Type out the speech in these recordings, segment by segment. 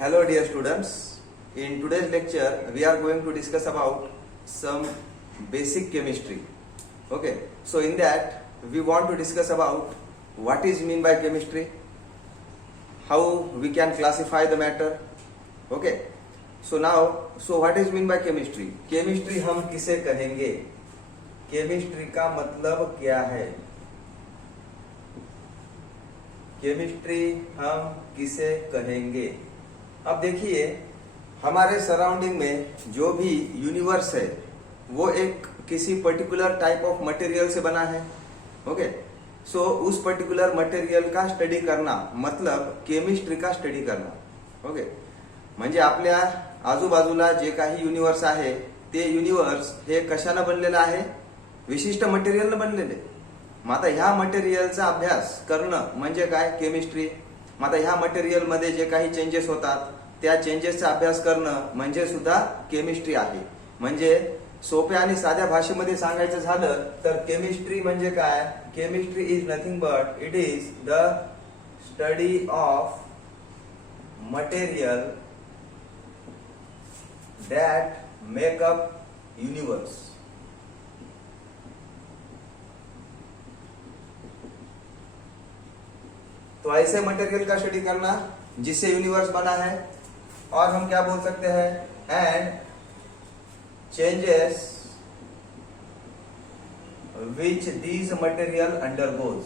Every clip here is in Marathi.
Hello dear students, in today's lecture we are going to discuss about some basic chemistry. Okay, so in that we want to discuss about what is mean by chemistry, how we can classify the matter. Okay, so what is mean by chemistry? Chemistry हम किसे कहेंगे? केमिस्ट्री का मतलब क्या है? केमिस्ट्री हम किसे कहेंगे? अब देखिए, हमारे सराउंडिंग में जो भी यूनिवर्स है वो एक किसी पर्टिकुलर टाइप ऑफ मटेरियल से बना है. ओके, सो उस पर्टिकुलर मटेरियल का स्टडी करना मतलब केमिस्ट्री का स्टडी करना. ओके, म्हणजे आपल्या आजूबाजूला जे काही युनिवर्स आहे ते युनिवर्स हे कशाने बनलेलं आहे? विशिष्ट मटेरियलने बनलेले. मग आता ह्या मटेरियलचा अभ्यास करणं म्हणजे काय? केमिस्ट्री. मग आता ह्या मटेरियल मध्ये जे काही चेंजेस होतात त्या चेंजेसचा अभ्यास करणं म्हणजे सुद्धा केमिस्ट्री आहे. म्हणजे सोप्या आणि साध्या भाषेमध्ये सांगायचं झालं तर केमिस्ट्री म्हणजे काय? Chemistry is nothing but it is the study of material that make up universe. तो ऐसे मटेरियल का स्टडी करना जिससे यूनिवर्स बना है, और हम क्या बोल सकते हैं? End changes which these material undergoes.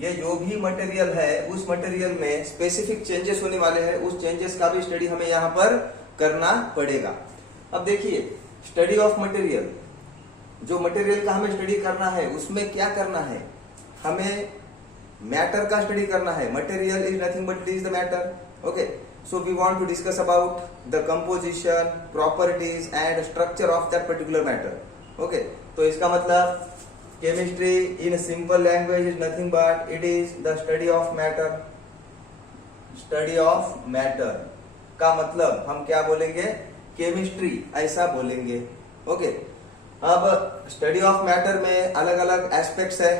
ये जो भी मटेरियल है उस मटेरियल में स्पेसिफिक चेंजेस होने वाले हैं, उस चेंजेस का भी स्टडी हमें यहाँ पर करना पड़ेगा. अब देखिए, स्टडी ऑफ मटेरियल, जो मटेरियल का हमें स्टडी करना है उसमें क्या करना है? हमें मैटर का स्टडी करना है. Material is nothing but it is the matter. Okay, so we want to discuss about the composition, properties and structure of that particular matter. Okay, तो इसका मतलब chemistry in a simple language is nothing but it is the study of matter. Study of matter का मतलब हम क्या बोलेंगे? केमिस्ट्री ऐसा बोलेंगे. ओके, अब स्टडी ऑफ मॅटर में अलग अलग एस्पेक्ट्स है.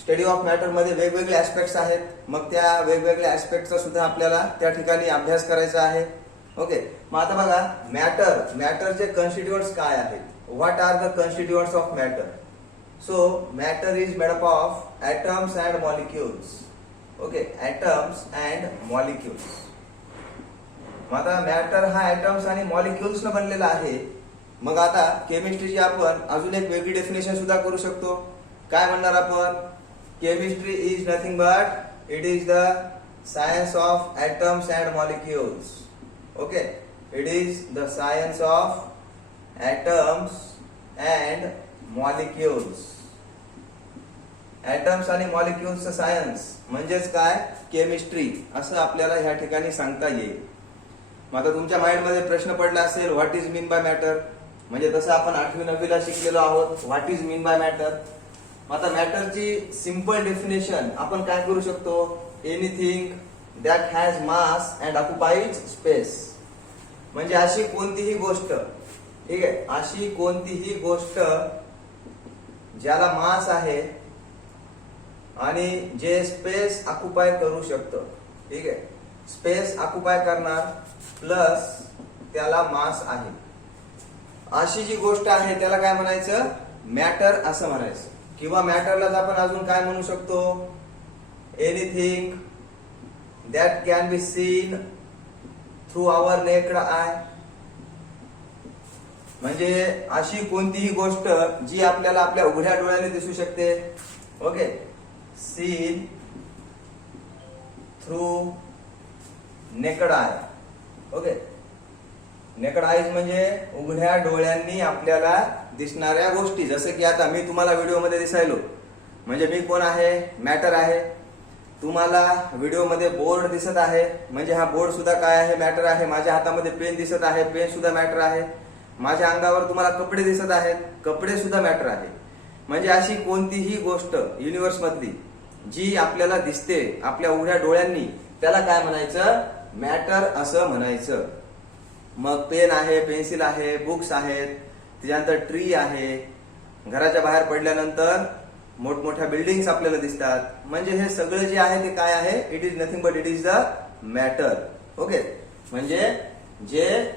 स्टडी ऑफ मॅटर मध्ये वेगवेगळे एस्पेक्ट्स आहेत. मग त्या वेगवेगळ्या एस्पेक्टचा सुद्धा आपल्याला त्या ठिकाणी अभ्यास करायचा आहे. ओके, मग आता बघा, मॅटरचे कॉन्स्टिट्युएंट्स काय आहेत? What are the constituents of matter? So matter is made up of atoms and molecules. Okay, atoms and molecules. आता मॅटर हा atoms आणि molecules न बनलेला आहे. मग आता केमिस्ट्रीची आपण अजून एक वेगळी डेफिनेशन सुद्धा करू शकतो. काय म्हणणार आपण? Chemistry is nothing but it is the science of atoms and molecules. Okay, it is the science of atoms and molecules. Atoms आणि मॉलिक्युल्सचं सायन्स म्हणजेच काय? केमिस्ट्री असं आपल्याला ह्या ठिकाणी सांगता येईल. मग आता तुमच्या माइंड मध्ये प्रश्न पडला असेल, what is mean by matter? म्हणजे तसं आपण 8वी 9वीला शिकलेलो आहोत, what is mean by matter. आता मॅटरची सिंपल डेफिनेशन आपण काय करू शकतो? Anything that has mass and occupies space. म्हणजे अशी कोणतीही गोष्ट, ठीक आहे, अशी कोणतीही गोष्ट ज्याला मास आहे आणि जे स्पेस ऑक्युपाय करू शकतं. ठीक आहे, स्पेस ऑक्युपाय करणार प्लस त्याला मास आहे, अशी जी गोष्ट आहे त्याला काय म्हणायचं? मॅटर असं म्हणायचं. किंवा मॅटरलाच आपण अजून काय म्हणू शकतो? Anything that can be seen through our naked eye. म्हणजे अशी कोणतीही गोष्ट जी आपल्याला आपल्या उघड्या डोळ्याने दिसू शकते. Okay, seen through necked I. Okay, necked eyes म्हणजे उघड्या डोळ्यांनी आपल्याला दिसणाऱ्या गोष्टी. जसं की आता मी तुम्हाला व्हिडिओ मध्ये दिसायलो, म्हणजे मी कोण आहे? मॅटर आहे. तुम्हाला व्हिडिओ मध्ये बोर्ड दिसत आहे, म्हणजे हा बोर्ड सुद्धा काय आहे? मॅटर आहे. माझ्या हातामध्ये पेन दिसत आहे, पेन सुद्धा मॅटर आहे. माझ्या अंगावर तुम्हाला कपडे दिसत आहेत, कपडे सुद्धा मॅटर आहे. म्हणजे अशी कोणतीही गोष्ट युनिवर्स मधली जी आपल्याला दिसते आपल्या उघड्या डोळ्यांनी, त्याला काय म्हणायचं? मॅटर असं म्हणायचं. मग पेन आहे, पेन्सिल आहे, बुक्स आहेत, त्याच्यानंतर ट्री आहे, घराच्या बाहेर पडल्यानंतर मोठमोठ्या बिल्डिंग्स आपल्याला दिसतात. म्हणजे हे सगळं जे आहे ते काय आहे, it is nothing but it is the matter. Okay, म्हणजे जे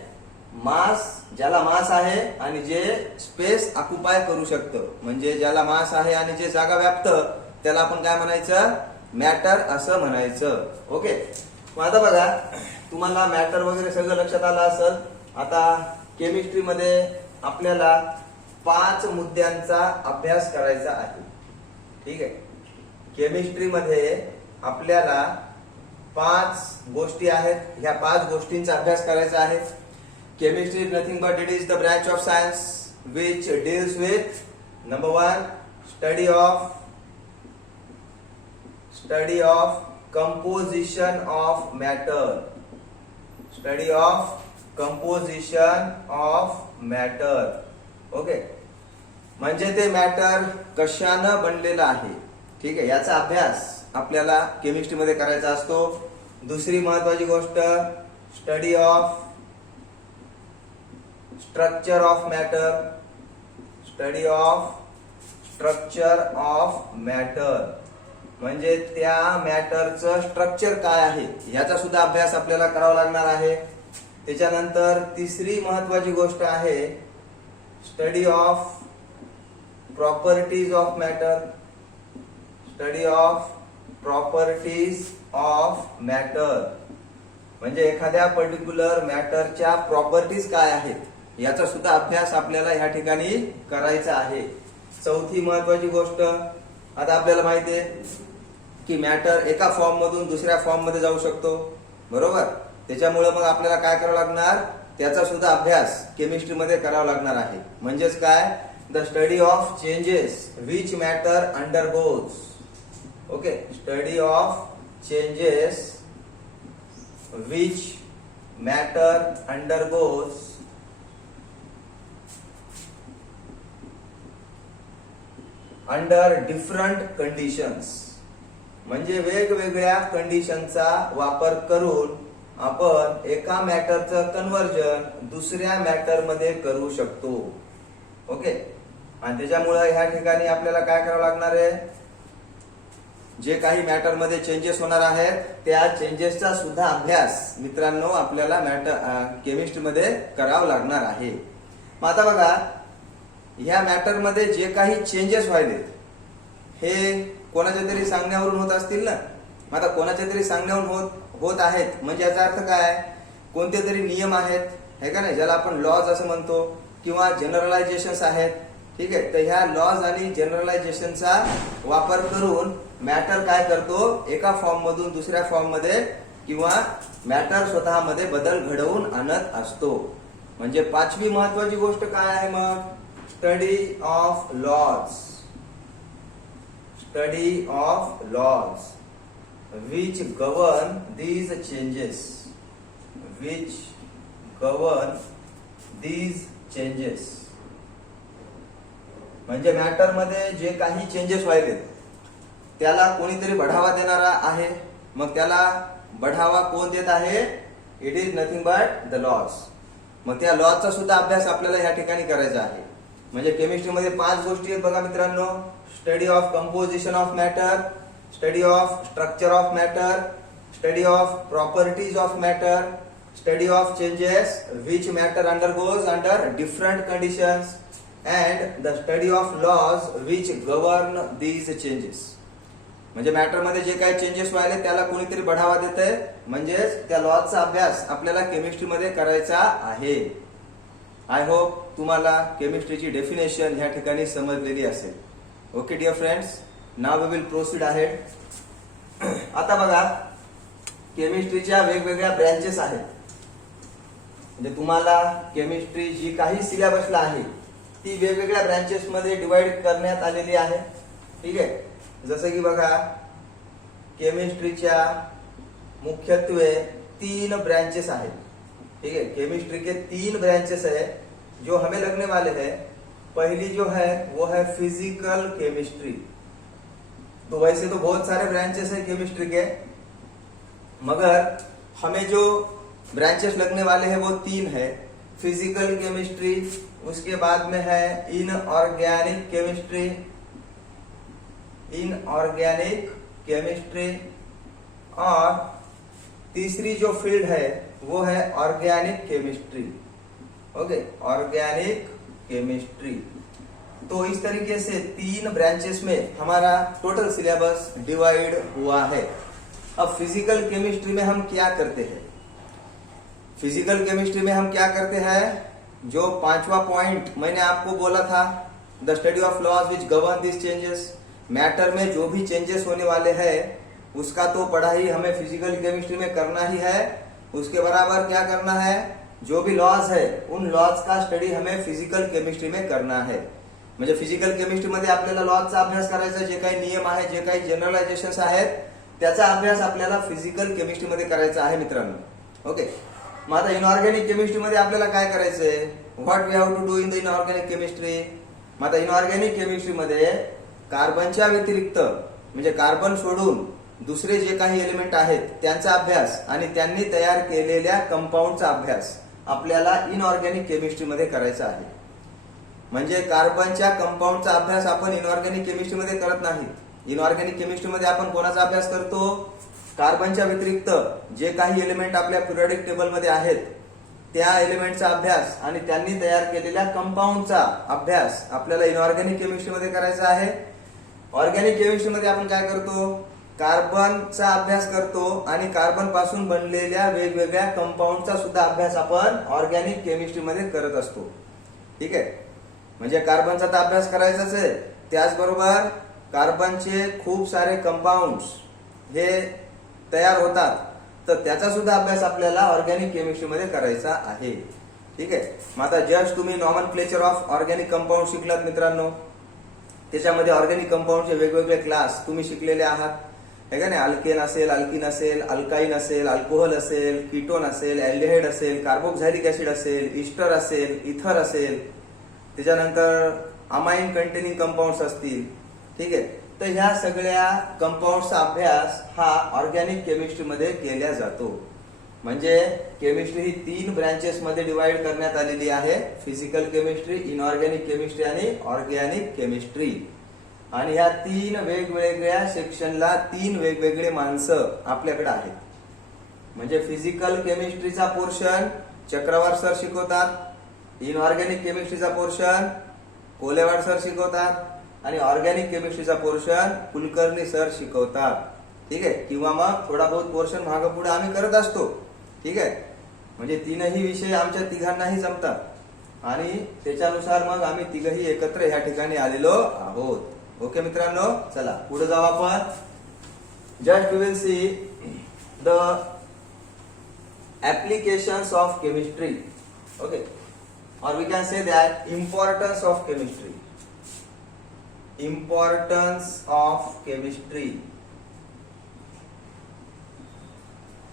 मास, ज्याला मास आहे आणि जे स्पेस ऑक्युपाय करू शकतं, म्हणजे ज्याला मास आहे आणि जे जागा व्यापतं त्याला आपण काय म्हणायचं, मॅटर असं म्हणायचं. ओके, मग आता बघा तुम्हाला मॅटर वगैरे सगळं लक्षात आलं असेल. आता केमिस्ट्रीमध्ये आपल्याला 5 मुद्द्यांचा अभ्यास करायचा आहे. ठीक आहे, केमिस्ट्रीमध्ये आपल्याला 5 गोष्टी आहेत, ह्या 5 गोष्टींचा अभ्यास करायचा आहे. Chemistry is nothing but it is the branch of science which deals with number 1 study of composition of matter. Study of composition of matter. Okay, म्हणजे ते मॅटर कशानं बनलेलं आहे. ठीक आहे, याचा अभ्यास आपल्याला केमिस्ट्रीमध्ये करायचा असतो. दुसरी महत्वाची गोष्ट, study of structure of matter. Study of structure of matter, म्हणजे त्या मॅटरचं स्ट्रक्चर काय आहे याचा सुद्धा अभ्यास आपल्याला करावा लागणार आहे. त्याच्यानंतर तिसरी महत्वाची गोष्ट आहे study of properties of matter. Study of properties of matter, म्हणजे एखाद्या पर्टिक्युलर मॅटरच्या प्रॉपर्टीज काय आहेत याचा सुद्धा अभ्यास आपल्याला ह्या ठिकाणी करायचा आहे. चौथी महत्वाची गोष्ट, आता आपल्याला माहिती आहे की मॅटर एका फॉर्म मधून दुसऱ्या फॉर्म मध्ये जाऊ शकतो, बरोबर. त्याच्यामुळे मग आपल्याला काय करावं लागणार, त्याचा सुद्धा अभ्यास केमिस्ट्रीमध्ये करावा लागणार आहे. म्हणजेच काय, the study of changes which matter undergoes. Okay, study of changes which matter undergoes under different conditions. म्हणजे वेगवेगळ्या कंडिशनचा वापर करून आपण एका मॅटरचं कन्व्हर्जन दुसऱ्या मॅटर मध्ये करू शकतो. ओके, आणि त्याच्यामुळे ह्या ठिकाणी आपल्याला काय करावं लागणार आहे, जे काही मॅटर मध्ये चेंजेस होणार आहेत त्या चेंजेसचा सुद्धा अभ्यास मित्रांनो आपल्याला केमिस्ट्रीमध्ये करावा लागणार आहे. मग आता बघा, ह्या मॅटर मध्ये जे काही चेंजेस व्हायलेत हे कोणाच्या तरी सांगण्यावरून होत असतील ना. आता कोणाच्या तरी सांगण्यावरून होत आहेत म्हणजे याचा अर्थ काय, कोणते तरी नियम आहेत, हे का नाही, ज्याला आपण लॉज असं म्हणतो, किंवा जनरलायझेशन्स आहेत. ठीक आहे, तर ह्या लॉज आणि जनरलायझेशनचा वापर करून मॅटर काय करतो, एका फॉर्म मधून दुसऱ्या फॉर्म मध्ये किंवा मॅटर स्वतःमध्ये बदल घडवून आणत असतो. म्हणजे 5वी महत्वाची गोष्ट काय आहे मग, study of laws. Study of laws which govern these changes. Which govern these changes. म्हणजे मॅटर मध्ये जे काही चेंजेस व्हायले त्याला कोणीतरी बढावा देणारा आहे. मग त्याला बढावा कोण देत आहे, it is nothing but the laws. मग त्या लॉजचा सुद्धा अभ्यास आपल्याला ह्या ठिकाणी करायचा आहे. म्हणजे केमिस्ट्रीमध्ये 5 गोष्टी आहेत बघा मित्रांनो, study of composition of matter, study of structure of matter, study of properties of matter, study of changes which matter undergoes under different conditions, and the study of laws which govern these changes. म्हणजे मॅटर मध्ये जे काही चेंजेस व्हायले त्याला कोणीतरी बढावा देत आहे, म्हणजेच त्या लॉजचा अभ्यास आपल्याला केमिस्ट्रीमध्ये करायचा आहे. आय होप तुम्हाला केमिस्ट्रीची डेफिनेशन ह्या ठिकाणी समजलेली असेल. Okay dear friends, now we will proceed ahead. आता बघा, केमिस्ट्रीच्या वेगवेगळ्या ब्रँचेस आहेत. म्हणजे तुम्हाला केमिस्ट्री जी काही सिलेबसला आहे ती वेगवेगळ्या ब्रँचेस मध्ये डिवाइड करण्यात आलेली आहे. ठीक आहे, जसं की बघा, केमिस्ट्रीच्या मुख्यत्वे 3 ब्रांचेस आहेत. ठीक है, केमिस्ट्री के 3 ब्रांचेस है जो हमें लगने वाले हैं. पहली जो है वो है फिजिकल केमिस्ट्री. तो वैसे तो बहुत सारे ब्रांचेस है केमिस्ट्री के, मगर हमें जो ब्रांचेस लगने वाले हैं वो 3 है. फिजिकल केमिस्ट्री, उसके बाद में है इनऑर्गेनिक केमिस्ट्री, इनऑर्गेनिक केमिस्ट्री, और तीसरी जो फील्ड है वो है organic chemistry. Okay, organic chemistry. तो इस तरीके से 3 ब्रांचेस में हमारा टोटल सिलेबस डिवाइड हुआ है। अब फिजिकल केमिस्ट्री में हम क्या करते हैं? फिजिकल केमिस्ट्री में हम क्या करते हैं? जो 5वां पॉइंट मैंने आपको बोला था, the study of laws which govern this changes, matter में जो भी चेंजेस होने वाले हैं उसका तो पढ़ाई हमें फिजिकल केमिस्ट्री में करना ही है। उसके बराबर क्या करना है? जो भी लॉज है उन लॉज का स्टडी हमें फिजिकल केमिस्ट्री में करना है। म्हणजे फिजिकल केमिस्ट्री मध्ये आपल्याला लॉजचा अभ्यास करायचा, जे काही नियम आहे, जे काही जनरलायझेशन आहेत त्याचा अभ्यास आपल्याला फिजिकल केमिस्ट्री मध्ये करायचा आहे मित्रांनो। ओके, मग आता इनऑर्गॅनिक केमिस्ट्री मध्ये आपल्याला काय करायचंय? What we have to do in the inorganic chemistry? मग आता इनऑर्गॅनिक केमिस्ट्री मध्ये कार्बनच्या व्यतिरिक्त म्हणजे कार्बन सोडून दुसरे जे काही एलिमेंट आहेत त्यांचा अभ्यास आणि त्यांनी तयार केलेल्या कंपाऊंडचा अभ्यास आपल्याला इनऑर्गॅनिक केमिस्ट्री मध्ये करायचा आहे। म्हणजे कार्बनच्या कंपाऊंडचा अभ्यास आपण इनऑर्गॅनिक केमिस्ट्री मध्ये करत नाही। इनऑर्गॅनिक केमिस्ट्री मध्ये आपण कोणाचा अभ्यास करतो? कार्बनच्या व्यतिरिक्त जे काही एलिमेंट आपल्या पिरियडिक टेबल मध्ये आहेत त्या एलिमेंटचा अभ्यास आणि त्यांनी तयार केलेल्या कंपाऊंडचा अभ्यास आपल्याला इनऑर्गॅनिक केमिस्ट्री मध्ये करायचा आहे। ऑर्गॅनिक केमिस्ट्री मध्ये आपण काय करतो? कार्बनचा अभ्यास करतो आणि कार्बन पासून बनलेल्या वेगवेगळ्या कंपाऊंडचा सुद्धा अभ्यास आपण ऑर्गॅनिक केमिस्ट्री मध्ये करत असतो। ठीक आहे, म्हणजे कार्बनचा तर अभ्यास करायचाच आहे, त्याचबरोबर कार्बनचे खूप सारे कंपाऊंड्स हे तयार होतात तर त्याचा सुद्धा अभ्यास आपल्याला ऑर्गॅनिक केमिस्ट्री मध्ये करायचा आहे। ठीक आहे, मग आता जस्ट तुम्ही नॉमेनक्लेचर ऑफ ऑर्गॅनिक कंपाऊंड शिकलात मित्रांनो। त्याच्यामध्ये ऑर्गॅनिक कंपाऊंडचे वेगवेगळे क्लास तुम्ही शिकलेले आहात, है का नाही? अल्केन असेल, अल्किन असेल, अल्काइन असेल, अल्कोहोल असेल, कीटोन असेल, अल्डिहाइड असेल, कार्बोक्झॅलिक ऍसिड असेल, इस्टर असेल, इथर असेल, त्याच्यानंतर अमाइन कंटेनिंग कंपाऊंड्स असतील। ठीक आहे, तर ह्या सगळ्या कंपाऊंडचा अभ्यास हा ऑर्गॅनिक केमिस्ट्री मध्ये केला जातो। म्हणजे केमिस्ट्री ही 3 ब्रांचेस मध्ये डिवाइड करण्यात आलेली आहे, फिजिकल केमिस्ट्री, इनऑर्गॅनिक केमिस्ट्री आणि ऑर्गॅनिक केमिस्ट्री। आणि ह्या 3 वेगवेगळ्या सेक्शनला 3 वेगवेगळे माणसं आपल्याकडे आहेत। म्हणजे फिजिकल केमिस्ट्रीचा पोर्शन चक्रवार सर शिकवतात, इनऑर्गॅनिक केमिस्ट्रीचा पोर्शन कोलेवाड सर शिकवतात आणि ऑर्गॅनिक केमिस्ट्रीचा पोर्शन कुलकर्णी सर शिकवतात। ठीक आहे, किंवा मग थोडा बहुत पोर्शन मागे पुढे आम्ही करत असतो। ठीक आहे, म्हणजे 3ही विषय आमच्या तिघांनाही जमतात आणि त्याच्यानुसार मग आम्ही तिघही एकत्र ह्या ठिकाणी आलेलो आहोत। ओके मित्रांनो, चला पुढे जाऊ आपण। Just we will see the applications of chemistry. Okay, or we can say that importance of chemistry, importance of chemistry।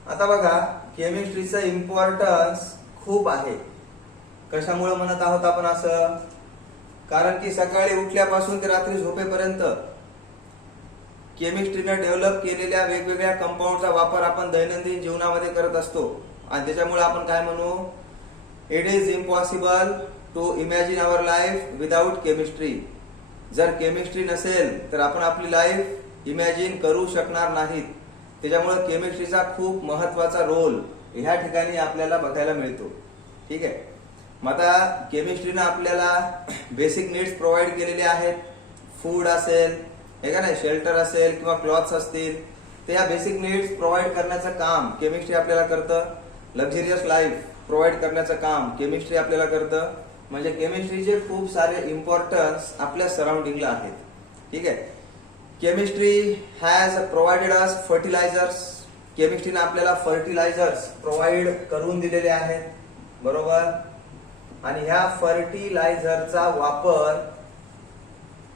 आता बघा, केमिस्ट्रीचं इम्पॉर्टन्स खूप आहे। कशामुळे म्हणत आहोत आपण असं? कारण की सकाळी उठल्यापासून ते रात्री झोपेपर्यंत केमिस्ट्रीने डेव्हलप केलेल्या वेगवेगळ्या कंपाऊंडचा वापर आपण दैनंदिन जीवनामध्ये करत असतो आणि त्याच्यामुळे आपण काय म्हणू? It is impossible to imagine our life without chemistry. जर केमिस्ट्री नसेल तर आपण आपली लाईफ इमॅजिन करू शकणार नाहीत। त्याच्यामुळे केमिस्ट्रीचा खूप महत्वाचा रोल ह्या ठिकाणी आपल्याला बघायला मिळतो। ठीक आहे, मग आता केमिस्ट्रीने आपल्याला बेसिक नीड्स प्रोव्हाइड केलेले आहेत। फूड असेल, हे का नाही, शेल्टर असेल किंवा क्लॉथ्स असतील, तर या बेसिक नीड्स प्रोव्हाइड करण्याचं काम केमिस्ट्री आपल्याला करतं। लक्झरियस लाईफ प्रोव्हाइड करण्याचं काम केमिस्ट्री आपल्याला करतं। म्हणजे केमिस्ट्रीचे खूप सारे इम्पॉर्टन्स आपल्या सराउंडिंगला आहेत। ठीक आहे, chemistry has provided us fertilisers. केमिस्ट्रीने आपल्याला फर्टिलायझर्स प्रोव्हाइड करून दिलेले आहेत, बरोबर? आणि ह्या फर्टिलायझरचा वापर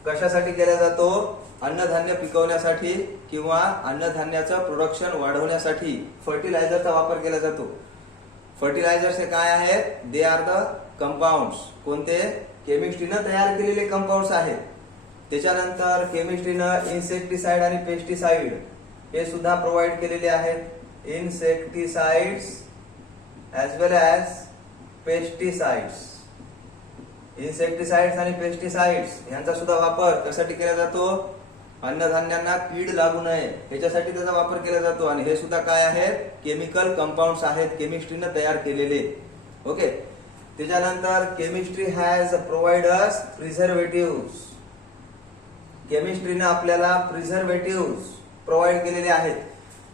कशासाठी केला जातो? अन्नधान्य पिकवण्यासाठी किंवा अन्नधान्याचं प्रोडक्शन वाढवण्यासाठी फर्टिलायझरचा वापर केला जातो। फर्टिलायझर्स हे काय आहेत? They are the compounds. कोणते? केमिस्ट्रीनं तयार केलेले कंपाऊंड्स आहेत। त्याच्यानंतर केमिस्ट्रीनं इन्सेक्टिसाइड आणि पेस्टिसाइड हे सुद्धा प्रोव्हाइड केलेले आहेत। इन्सेक्टिसाइड्स ऍज वेल ऍज पेस्टिसाइड्स। इन्सेक्टिसाइड्स आणि पेस्टिसाइड्स यांचा सुद्धा वापर कशासाठी केला जातो? अन्नधान्यांना कीड लागू नये याच्यासाठी त्याचा वापर केला जातो. आणि हे सुद्धा काय आहेत, केमिकल कंपाऊंड्स आहेत, केमिस्ट्रीने तयार केलेले. ओके. त्याच्यानंतर chemistry has provide us preservative. केमिस्ट्रीने आपल्याला प्रिझर्वेटिव्ह प्रोव्हाइड केलेले आहेत.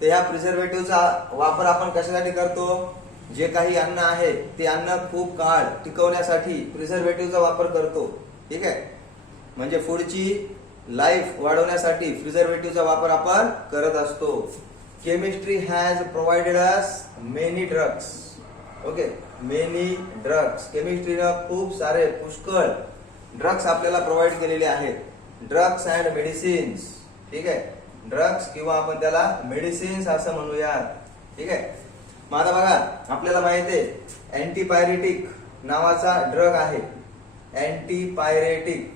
तर या प्रिझर्वेटिव्हचा वापर आपण कशासाठी करतो, जे काही अन्न आहे ते अन्न खूप काळ टिकवण्यासाठी प्रिझर्वेटिव्हचा वापर करतो. ठीक आहे. म्हणजे फूडची लाईफ वाढवण्यासाठी प्रिझर्वेटिव्हचा वापर आपण करत असतो. Chemistry has provided us many drugs. Okay, many drugs. केमिस्ट्रीनं खूप सारे पुष्कळ ड्रग्स आपल्याला प्रोव्हाइड केलेले आहेत. Drugs and medicines. ठीक आहे. ड्रग्स किंवा आपण त्याला मेडिसिन्स असं म्हणूयात. ठीक आहे. मग आता बघा, आपल्याला माहिती आहे अँटीपायरेटिक नावाचा ड्रग आहे. अँटीपायरेटिक.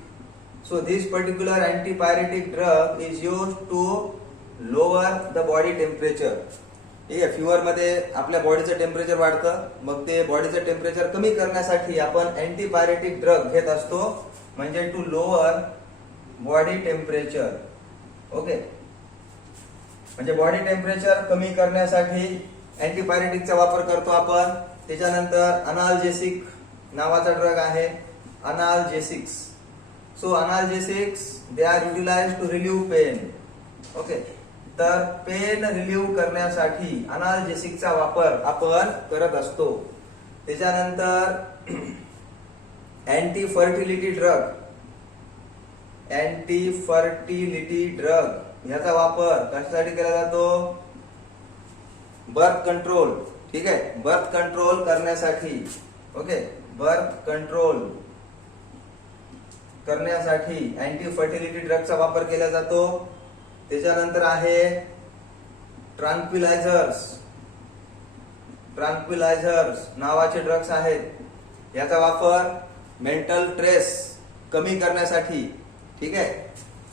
So this particular antipyretic drug is used to lower the body temperature. ठीक आहे. फिवर मध्ये आपल्या बॉडीचं टेम्परेचर वाढतं, मग ते बॉडीचं टेम्परेचर कमी करण्यासाठी आपण अँटीपायरेटिक ड्रग घेत असतो, म्हणजे to lower body temperature. Okay. म्हणजे बॉडी टेम्परेचर कमी करण्यासाठी अँटीपायरेटिकचा वापर करतो आपण. त्याच्यानंतर अनाल्जेसिक नावाचा ड्रग आहे, अनाल्जेसिक्स. So analgesics they are utilized to relieve pain. Okay. तर पेन रिलीव्ह करण्यासाठी अनाल्जेसिकचा वापर आपण करत असतो. त्याच्यानंतर anti fertility drug. Anti fertility drug याचा वापर कशासाठी केला जातो, बर्थ कंट्रोल. ठीक आहे. बर्थ कंट्रोल करण्यासाठी. ओके. बर्थ कंट्रोल करण्यासाठी अँटी फर्टिलिटी ड्रगचा वापर केला जातो. त्याच्यानंतर आहे ट्रान्क्विलायझर्स. ट्रान्क्विलायझर्स नावाचे ड्रग्स आहेत. याचा वापर मेंटल स्ट्रेस कमी करण्यासाठी. ठीक आहे.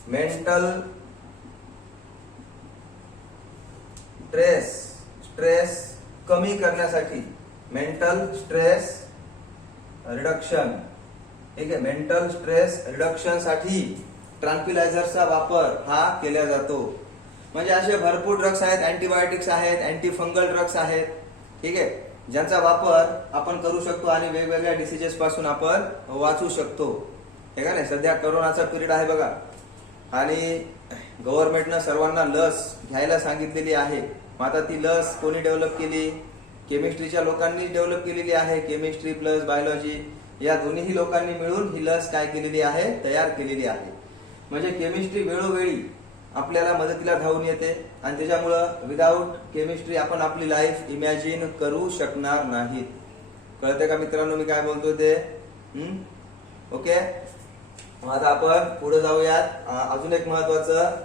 मेंटल स्ट्रेस कमी करण्यासाठी. Mental stress reduction. ठीक आहे. मेंटल स्ट्रेस रिडक्शन साठी ट्रान्क्विलायझरचा वापर हा केला जातो. म्हणजे असे भरपूर ड्रग्स आहेत, अँटीबायोटिक्स आहेत, अँटी फंगल ड्रग्स आहेत. ठीक आहे. ज्यांचा वापर आपण करू शकतो आणि वेगवेगळ्या डिसीजेस पासून आपण वाचू शकतो. हे का नाही. सध्या करोनाचा पिरियड आहे बघा, आणि गव्हर्नमेंटनं सर्वांना लस घ्यायला सांगितलेली आहे. मग आता ती लस कोणी डेव्हलप केली, केमिस्ट्रीच्या लोकांनी डेव्हलप केलेली आहे. केमिस्ट्री प्लस बायोलॉजी या दोन्ही लोकांनी मिळून ही लस काय केलेली आहे, तयार केलेली आहे. म्हणजे केमिस्ट्री वेळोवेळी आपल्याला मदतीला धावून येते, आणि त्याच्यामुळं विदाऊट केमिस्ट्री आपण आपली लाईफ इमॅजिन करू शकणार नाहीत. कळते का मित्रांनो मी काय बोलतोय ते? ओके. आता आपण पुढे जाऊयात. अजून एक महत्वाचं,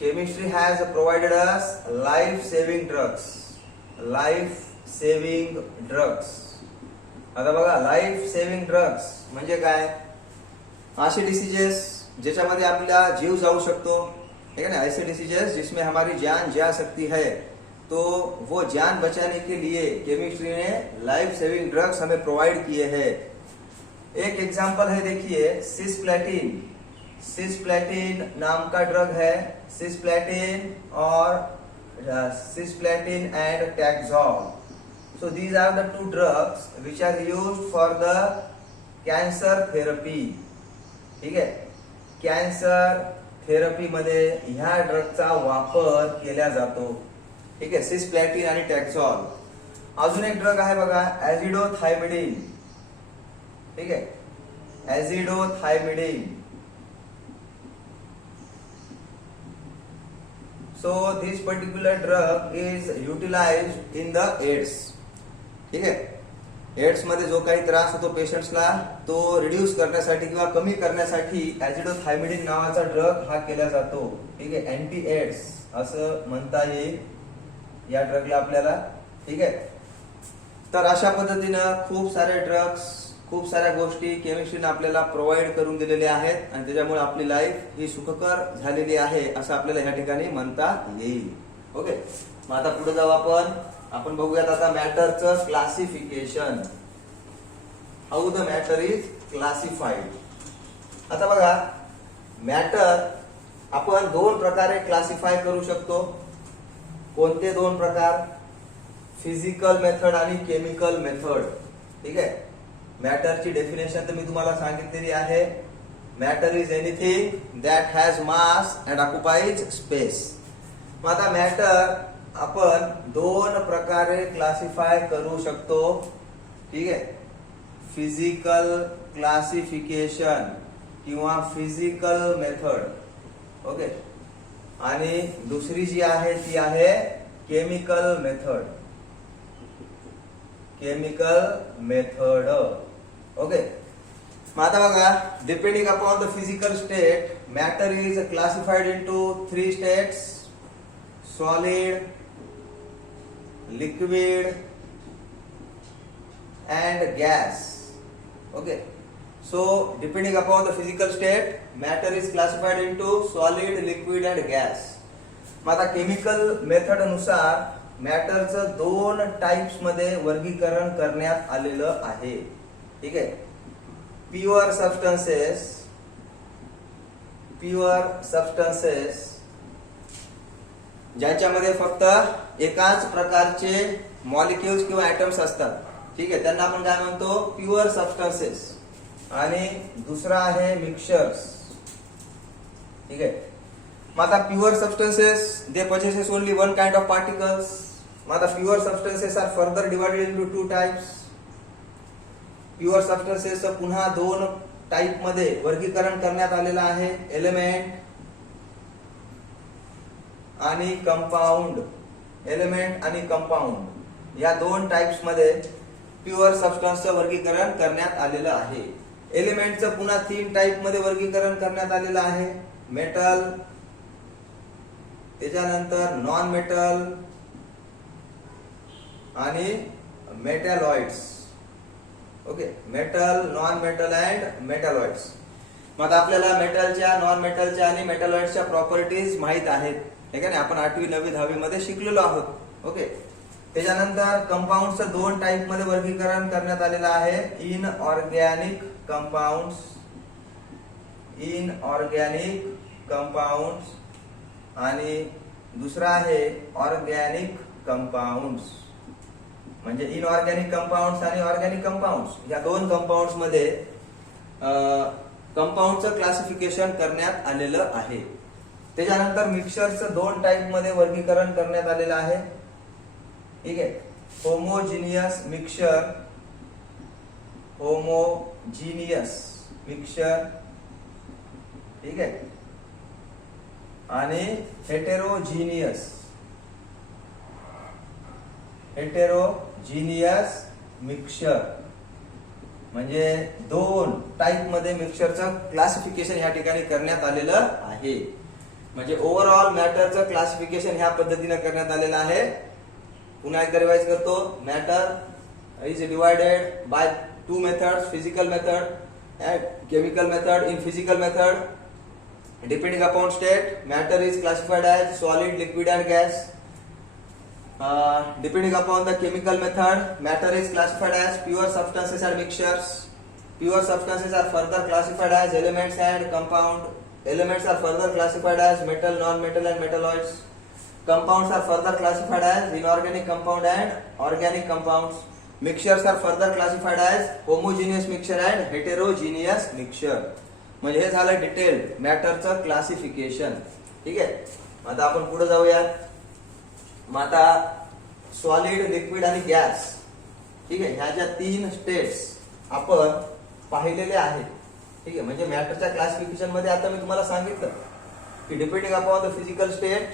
chemistry has provided us life saving drugs. Life saving drugs. आता बघा, लाईफ सेव्हिंग ड्रग्स म्हणजे काय, असे डिसीजेस ज्याच्यामध्ये आपला जीव जाऊ शकतो. ठीक है ना. ऐसे डिसीजेस जिसमें हमारी जान जा सकती है, तो वो जान बचाने के लिए केमिस्ट्री ने लाइफ सेविंग ड्रग्स हमें प्रोवाइड किए हैं. एक एग्जांपल है, देखिए सिस्प्लेटिन. सिस्प्लेटिन नाम का ड्रग है. सिस्प्लेटिन और cisplatin and Taxol. So these are the two drugs which are used for the cancer therapy. ठीक है. कॅन्सर थेरपी मध्ये ह्या ड्रगचा वापर केला जातो. ठीक आहे. सिस्प्लॅटिन आणि टॅक्सॉल. अजून एक ड्रग आहे बघा, ऍझिडोथायमिडिन. ठीक आहे. ऍझिडोथायमिडिन. So this particular drug is utilized in the AIDS. ठीक आहे. एड्स मध्ये जो काही त्रास होतो पेशंट्सला, तो रिड्यूस करण्यासाठी किंवा कमी करण्यासाठी ऍझिडोथायमिडिन नावाचा ड्रग हा केला जातो. ठीक आहे. अँटी एड्स असं म्हणता येईल या ड्रगला आपल्याला. ठीक आहे. तर अशा पद्धतीनं खूप सारे ड्रग्स, खूप साऱ्या गोष्टी केमिस्ट्रीने आपल्याला प्रोव्हाइड करून दिलेल्या आहेत, आणि त्याच्यामुळे आपली लाईफ ही सुखकर झालेली आहे असं आपल्याला ह्या ठिकाणी म्हणता येईल. ओके. मग आता पुढे जाऊ आपण बघूयात आता मॅटरचं classification. How the matter is classified. आता बघा, मॅटर आपण दोन प्रकारे क्लासिफाय करू शकतो. कोणते दोन प्रकार? फिजिकल मेथड आणि केमिकल मेथड. ठीक आहे. मॅटरची डेफिनेशन तर मी तुम्हाला सांगितलेली आहे. Matter is anything that has mass and occupies space. मग आता मॅटर आपण दोन प्रकारे क्लासिफाय करू शकतो. ठीक आहे. फिजिकल क्लासिफिकेशन किंवा फिजिकल मेथड. ओके. आणि दुसरी जी आहे ती आहे chemical method. Chemical method. Okay. मग आता बघा, depending upon the physical state matter is classified into 3 states: solid, liquid and gas. Okay, so depending upon the physical state matter is classified into solid, liquid and gas. मग आता केमिकल मेथड नुसार मॅटरचं 2 टाइप्स मध्ये वर्गीकरण करण्यात आलेलं आहे. ठीक आहे. प्युअर सबस्टन्सेस ज्याच्यामध्ये फक्त एकाच प्रकारचे मॉलिक्युल्स किंवा ऍटम्स असतात. ठीक आहे. त्यांना आपण काय म्हणतो? Pure substances. आणि दुसरा आहे मिक्सचर्स. ठीक आहे. मग आता pure substances they possesses only one kind of particles. मग आता pure substances are further divided into 2 types. Pure substances पुन्हा 2 टाइप मध्ये वर्गीकरण करण्यात आलेलं आहे: एलिमेंट आणि कंपाऊंड. एलिमेंट आणि कंपाऊंड या 2 टाइप्स मध्ये प्युअर सबस्टन्सचं वर्गीकरण करण्यात आलेलं आहे. एलिमेंटचं पुन्हा 3 टाइप मध्ये वर्गीकरण करण्यात आलेलं आहे: मेटल, त्याच्यानंतर नॉन मेटल आणि metalloids. Okay. Metal, non metal and metalloids. मग आता आपल्याला मेटलच्या, नॉन मेटलच्या आणि मेटॅलॉइड्सच्या प्रॉपर्टीज माहित आहेत. ठीक आहे ना. आपण 8वी 9वी 10वी मध्ये शिकलेलो आहोत. ओके. त्याच्यानंतर कंपाऊंडचं 2 टाइप मध्ये वर्गीकरण करण्यात आलेलं आहे: इनऑर्गॅनिक कंपाऊंड्स. इनऑर्गॅनिक कंपाऊंड्स आणि दुसरा आहे ऑर्गॅनिक कंपाऊंड्स. म्हणजे इनऑर्गॅनिक कंपाऊंड्स आणि ऑर्गॅनिक कंपाऊंड्स या 2 कंपाऊंड्स मध्ये कंपाऊंडचं क्लासिफिकेशन करण्यात आलेलं आहे. त्याच्यानंतर मिक्सचरचं 2 टाइप मध्ये वर्गीकरण करण्यात आलेलं आहे. ठीक आहे. Homogeneous mixture. Homogeneous mixture. ठीक आहे. आणि हेटेरोजिनियस. हेटेरोजिनियस मिक्सचर. म्हणजे 2 टाइप मध्ये मिक्सचरचं क्लासिफिकेशन या ठिकाणी करण्यात आलेलं आहे. म्हणजे ओव्हरऑल मॅटरचं क्लासिफिकेशन ह्या पद्धतीने करण्यात आलेलं आहे. पुन्हा एकदा रिवाइज करतो. Matter is divided by 2 methods: physical method and chemical method. In physical method, depending upon state, matter is classified as solid, liquid and gas. Depending upon the chemical method, matter is classified as pure substances and mixtures. Pure substances are further classified as elements and compound. Elements are further classified as metal, non-metal and metalloids. Compounds are further classified as inorganic compound and organic compounds. Mixtures are further classified as homogeneous mixture and heterogeneous mixture. म्हणजे हे झालं डिटेल्ड मॅटरचं क्लासिफिकेशन. ठीक आहे. आता आपण पुढे जाऊयात. मग आता सॉलिड, लिक्विड आणि गॅस. ठीक आहे. ह्या ज्या 3 स्टेट्स आपण पाहिलेले आहेत. ठीक आहे. म्हणजे मॅटरच्या क्लासिफिकेशन मध्ये आता मी तुम्हाला सांगितलं की depending upon the physical state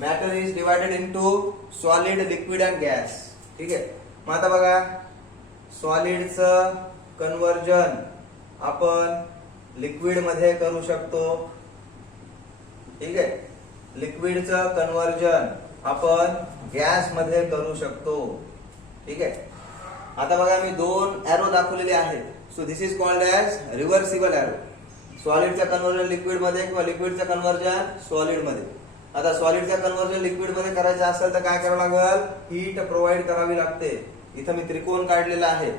matter is divided into solid, liquid and gas. ठीक आहे. मग आता बघा, सॉलिडचं कन्वर्जन आपण लिक्विड मध्ये करू शकतो. ठीक आहे. लिक्विडचं कन्वर्जन आपण गॅस मध्ये करू शकतो. ठीक आहे. आता बघा, मी 2 एरो दाखवलेले आहेत. So this is called as reversible arrow. सॉलिडचं कन्वर्जन लिक्विड मध्ये किंवा लिक्विडचं कन्वर्जन सॉलिड मध्ये. आता सॉलिडचं कन्वर्जन लिक्विड मध्ये करायचं असेल तर काय करावं लागेल? हीट प्रोव्हाइड करावी लागते. इथं मी त्रिकोण काढलेला आहे.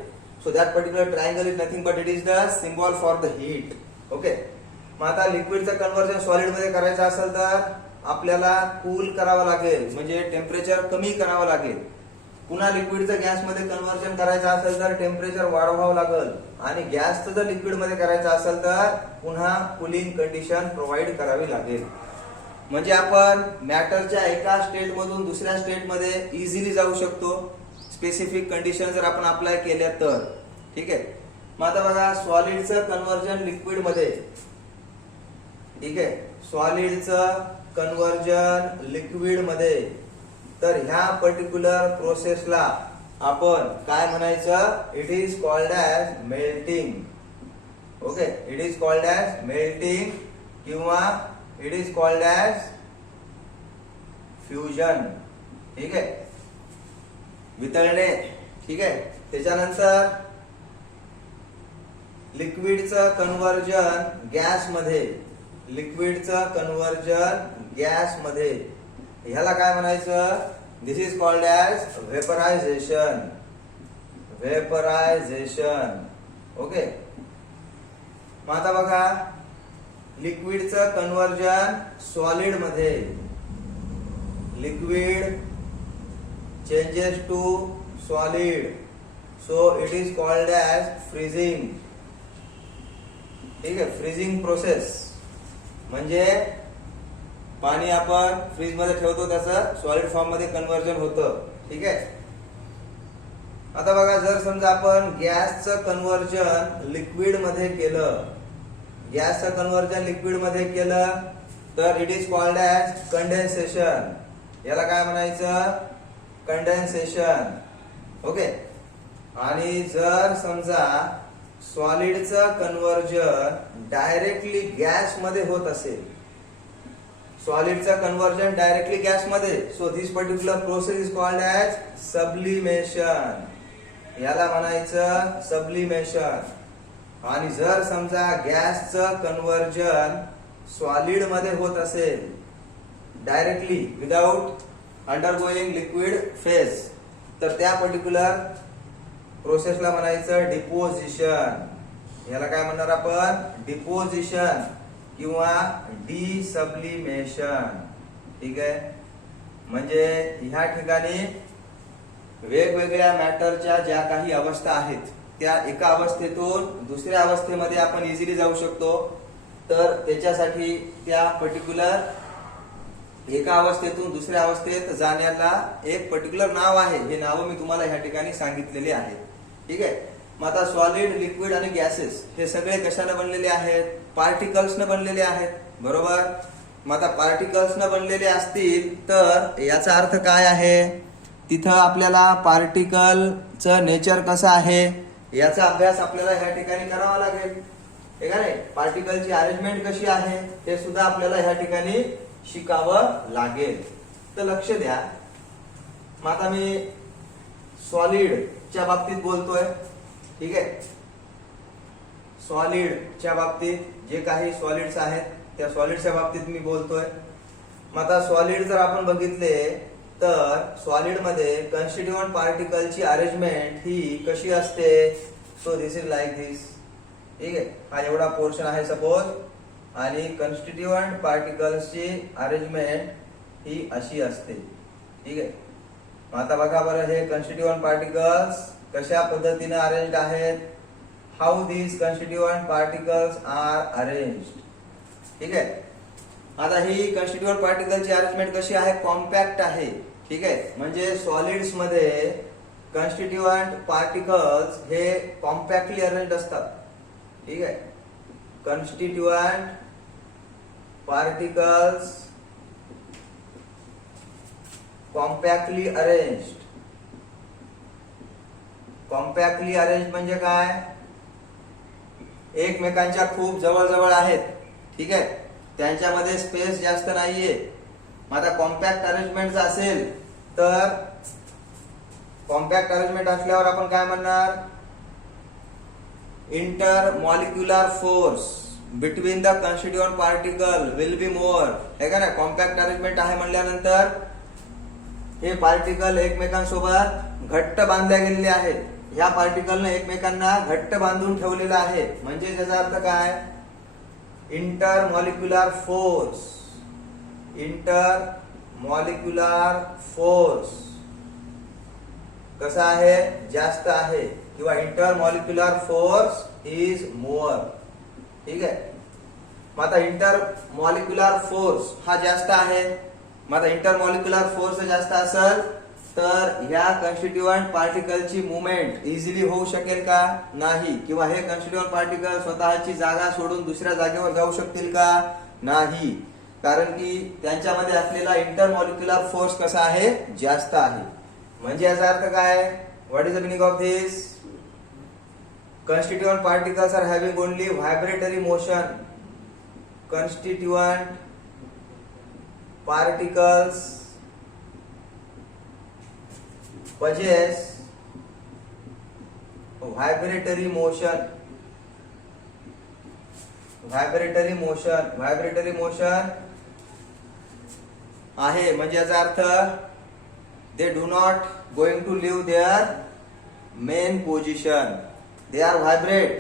So that particular triangle is nothing but it is the symbol for the heat. Okay. मग आता लिक्विडचं कन्व्हर्जन सॉलिड मध्ये करायचं असेल तर आपल्याला कूल करावं लागेल, म्हणजे टेम्परेचर कमी करावं लागेल. पुन्हा लिक्विडचं गॅसमध्ये कन्व्हर्जन करायचं असेल तर टेम्परेचर वाढवावं लागेल. आणि गॅसचं जर लिक्विड मध्ये करायचं असेल तर पुन्हा कुलिंग कंडिशन प्रोव्हाइड करावी लागेल. म्हणजे आपण मॅटरच्या एका स्टेट मधून दुसऱ्या स्टेट मध्ये इझिली जाऊ शकतो, स्पेसिफिक कंडिशन जर आपण अप्लाय केल्या तर. ठीक आहे. मग आता बघा सॉलिडचं कन्व्हर्जन लिक्विड मध्ये, ठीक आहे, सॉलिडचं कन्व्हर्जन लिक्विड मध्ये, तर ह्या पर्टिक्युलर प्रोसेसला आपण काय म्हणायचं, it is called as melting. Okay, it is called as melting किंवा it is called as fusion. ठीक आहे, वितळणे. ठीक आहे. त्याच्यानंतर लिक्विडचं कन्व्हर्जन गॅसमध्ये, लिक्विडचं कन्व्हर्जन गॅसमध्ये, ह्याला काय म्हणायचं, this is called as vaporisation. Vaporisation. Okay. मग आता बघा लिक्विडचं कन्व्हर्जन सॉलिड मध्ये, liquid changes to solid, so it is called as freezing. ठीक आहे, फ्रीजिंग प्रोसेस म्हणजे पाणी आपण फ्रीज मध्ये ठेवतो त्याचं सॉलिड फॉर्म मध्ये कन्व्हर्जन होतं. ठीक आहे. आता बघा जर समजा आपण गॅसचं कन्व्हर्जन लिक्विड मध्ये केलं, गॅसचं कन्व्हर्जन लिक्विड मध्ये केलं तर it is called as condensation. याला काय म्हणायचं, कंडेन्सेशन. ओके. आणि जर समजा सॉलिडचं कन्व्हर्जन डायरेक्टली गॅस मध्ये होत असेल, सॉलिडचं कन्व्हर्जन डायरेक्टली गॅस मध्ये, so this particular process is called as sublimation. याला म्हणायचं सब्लिमेशन. आणि जर समजा गॅसचं कन्व्हर्जन सॉलिड मध्ये होत असेल डायरेक्टली विदाउट अंडरगोईंग लिक्विड फेज, तर त्या पर्टिक्युलर प्रोसेसला म्हणायचं डिपोजिशन. याला काय म्हणणार आपण, डिपोजिशन किंवा डिसब्लिमेशन. ठीक आहे. म्हणजे ह्या ठिकाणी वेगवेगळ्या मॅटरच्या ज्या काही अवस्था आहेत त्या एका अवस्थेतून दुसऱ्या अवस्थेमध्ये आपण इझिली जाऊ शकतो. तर त्याच्यासाठी त्या पर्टिक्युलर एका अवस्थेतून दुसऱ्या अवस्थेत जाण्याला एक पर्टिक्युलर नाव आहे. हे नाव मी तुम्हाला ह्या ठिकाणी सांगितलेले आहेत. ठीक आहे. मग आता सॉलिड, लिक्विड आणि गॅसेस हे सगळे कशाने बनलेले आहेत, पार्टिकल्सने बनलेले आहेत. बरोबर. मग आता पार्टिकल्सने बनलेले असतील तर याचा अर्थ काय आहे, तिथं आपल्याला पार्टिकलचं नेचर कसं आहे याचा अभ्यास आपल्याला ह्या ठिकाणी करावा लागेल. ठीक आहे. पार्टिकलची अरेंजमेंट कशी आहे हे सुद्धा आपल्याला ह्या ठिकाणी शिकावं लागेल. तर लक्ष द्या. मग आता मी सॉलिडच्या बाबतीत बोलतोय. ठीक आहे. सॉलिडच्या बाबतीत जे काही सॉलिड्स आहेत त्या सॉलिडच्या बाबतीत मी बोलतोय. मग आता सॉलिड जर आपण बघितले तर सॉलिड मध्ये कन्स्टिट्यूएंट पार्टिकलची अरेंजमेंट ही कशी असते, सो दिस इज लाईक दिस. ठीक आहे. हा एवढा पोर्शन आहे सपोज, आणि कन्स्टिट्यूएंट पार्टिकल्सची अरेंजमेंट ही अशी असते. ठीक आहे. आता बघा बरं हे कन्स्टिट्यूएंट पार्टिकल्स कशा पद्धतीने अरेंज्ड आहेत, how these constituent particles are arranged. ठीक आहे. आता ही कन्स्टिट्यूएंट पार्टिकलची अरेंजमेंट कशी आहे, कॉम्पॅक्ट आहे. ठीक आहे. म्हणजे सॉलिड्स मध्ये कन्स्टिट्यूएंट पार्टिकल्स हे कॉम्पॅक्टली अरेंज्ड असतात. ठीक आहे. Constituent particles compactly arranged. Compactly arrange म्हणजे काय, एकमेकांच्या खूप जवळ जवळ आहेत. ठीक आहे. त्यांच्यामध्ये स्पेस जास्त नाहीये. आता कॉम्पॅक्ट अरेंजमेंट जर असेल तर कॉम्पॅक्ट अरेंजमेंट असल्यावर आपण काय म्हणणार, inter molecular force between the constituent particle will be more. हे का ना, कॉम्पॅक्ट अरेंजमेंट आहे म्हणल्यानंतर हे पार्टिकल एकमेकांसोबत घट्ट बांधल्या गेलेले आहेत. ह्या पार्टिकलने एकमेकांना घट्ट बांधून ठेवलेलं आहे. म्हणजे त्याचा अर्थ काय, इंटरमॉलिक्युलर फोर्स, इंटरमॉलिक्युलर फोर्स कसा आहे, जास्त आहे, किंवा इंटरमॉलिक्युलर फोर्स इज मोअर. ठीक आहे. मग आता इंटरमॉलिक्युलर फोर्स हा जास्त आहे. मग आता इंटरमॉलिक्युलर फोर्स जास्त असेल तर ह्या कॉन्स्टिट्यूएंट पार्टिकलची मुवमेंट इझिली होऊ शकेल का, नाही. किंवा हे कॉन्स्टिट्यूएंट पार्टिकल स्वतःची जागा सोडून दुसऱ्या जागेवर जाऊ शकतील का, नाही. कारण की त्यांच्यामध्ये असलेला इंटरमॉलिक्युलर फोर्स कसा आहे, जास्त आहे. म्हणजे याचा अर्थ काय, what is the meaning of this, constituent particles are having only vibratory motion. Constituent particles possess vibratory motion. Vibratory motion आहे. म्हणजे याचा अर्थ they do not going to leave their main position. They are vibrate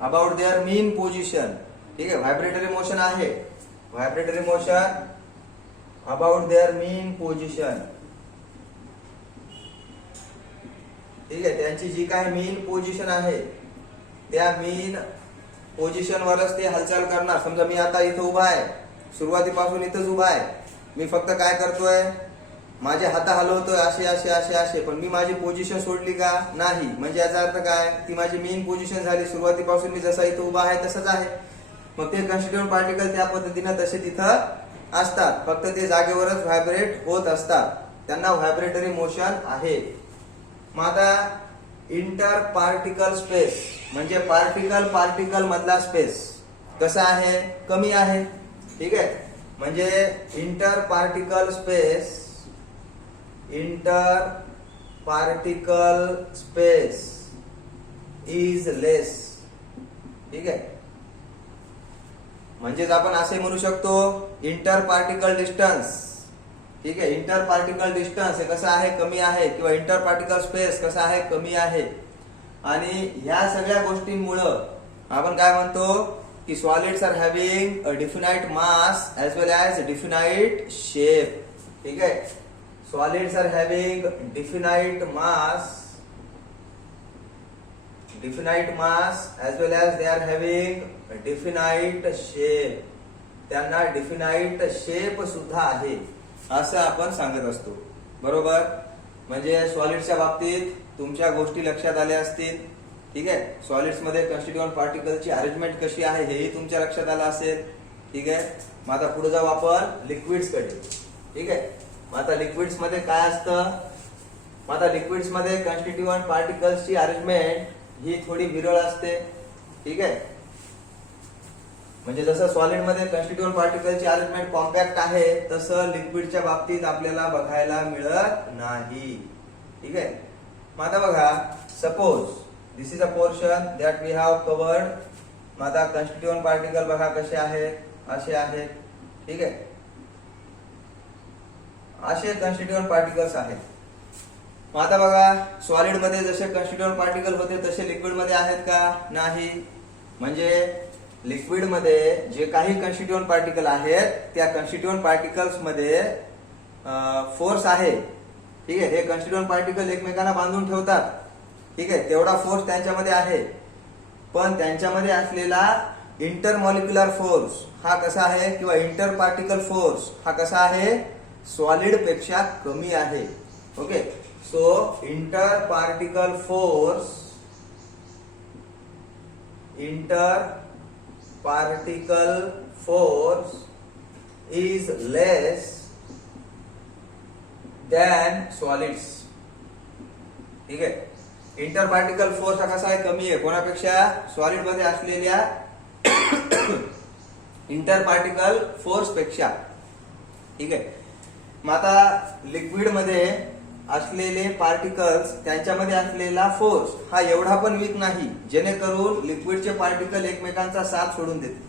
about their mean position. ठीक आहे. व्हायब्रेटरी मोशन आहे, vibratory motion about their mean position. ठीक आहे. त्यांची जी काय मीन पोझिशन आहे त्या मीन पोझिशन वरच ते हालचाल करणार. समजा मी आता इथं उभा आहे, सुरुवातीपासून इथंच उभा आहे, मी फक्त काय करतोय, माझे हात हलवतोय असे असे असे असे, पण मी माझी पोझिशन सोडली का, नाही. म्हणजे याचा अर्थ काय, ती माझी मेन पोझिशन झाली. सुरुवातीपासून मी जसा इथं उभा आहे तसंच आहे. मग ते कॉन्स्टिट्यूएंट पार्टिकल त्या पद्धतीनं तसे तिथं असतात, फक्त ते जागेवरच व्हायब्रेट होत असतात. त्यांना व्हायब्रेटरी मोशन आहे. मग आता इंटर पार्टिकल स्पेस म्हणजे पार्टिकल मधला स्पेस कसा आहे, कमी आहे. ठीक आहे. म्हणजे इंटर पार्टिकल स्पेस इज लेस. ठीक आहे. म्हणजेच आपण असे म्हणू शकतो इंटर पार्टिकल डिस्टन्स. ठीक आहे. इंटर पार्टिकल डिस्टन्स हे कसं आहे, कमी आहे, किंवा इंटर पार्टिकल स्पेस कसा आहे, कमी आहे. आणि ह्या सगळ्या गोष्टींमुळं आपण काय म्हणतो की solids are having a definite mass as well as definite shape. ठीक आहे. Solids are having definite mass as well as they are having definite shape. त्यांना डिफिनाइट शेप सुद्धा आहे असं आपण सांगत असतो. बरोबर. म्हणजे सॉलिड्सच्या बाबतीत तुमच्या गोष्टी लक्षात आल्या असतील. ठीक आहे. सॉलिड्स मध्ये कॉन्स्टिट्यूएंट पार्टिकलची अरेंजमेंट कशी आहे हेही तुमच्या लक्षात आलं असेल. ठीक आहे. मग आता पुढे जाऊ आपण लिक्विड्स कडे. ठीक आहे. मग आता लिक्विड्स मध्ये काय असतं, मग आता लिक्विड्स मध्ये कॉन्स्टिट्यूएंट पार्टिकल्सची अरेंजमेंट ही थोडी विरळ असते. ठीक आहे. म्हणजे जसं सॉलिड मध्ये कॉन्स्टिट्यूएंट पार्टिकलची अरेंजमेंट कॉम्पॅक्ट आहे तसं लिक्विडच्या बाबतीत आपल्याला बघायला मिळत नाही. ठीक आहे. मग आता बघा, suppose this is a portion that we have covered. मग आता कॉन्स्टिट्यूएंट पार्टिकल बघा कसे आहेत, असे आहेत. ठीक आहे. असे कॉन्स्टिट्यूएंट पार्टिकल्स आहेत. मग आता बघा, सॉलिड मध्ये जसे कॉन्स्टिट्यूएंट पार्टिकल होते तसे लिक्विड मध्ये आहेत का, नाही. म्हणजे लिक्विड मध्ये जे काही कॉन्स्टिट्यूएंट पार्टिकल आहेत त्या कॉन्स्टिट्यूएंट पार्टिकल्स मध्ये फोर्स आहे. ठीक आहे. हे कॉन्स्टिट्यूएंट पार्टिकल एकमेकांना बांधून ठेवतात. ठीक आहे. तेवढा फोर्स त्यांच्यामध्ये आहे, पण त्यांच्यामध्ये असलेला इंटरमॉलिक्युलर फोर्स हा कसा आहे, किंवा इंटर पार्टिकल फोर्स हा कसा आहे, सॉलिड पेक्षा कमी आहे. Okay. So inter particle force is less than solids. ठीक आहे. इंटर पार्टिकल फोर्स हा कसा आहे, कमी आहे. कोणापेक्षा, सॉलिड मध्ये असलेल्या इंटर पार्टिकल फोर्स पेक्षा. ठीक आहे. मग आता लिक्विड मध्ये असलेले पार्टिकल्स त्यांच्यामध्ये असलेला फोर्स हा एवढा पण वीक नाही जेणेकरून लिक्विडचे पार्टिकल एकमेकांचा साथ सोडून देते.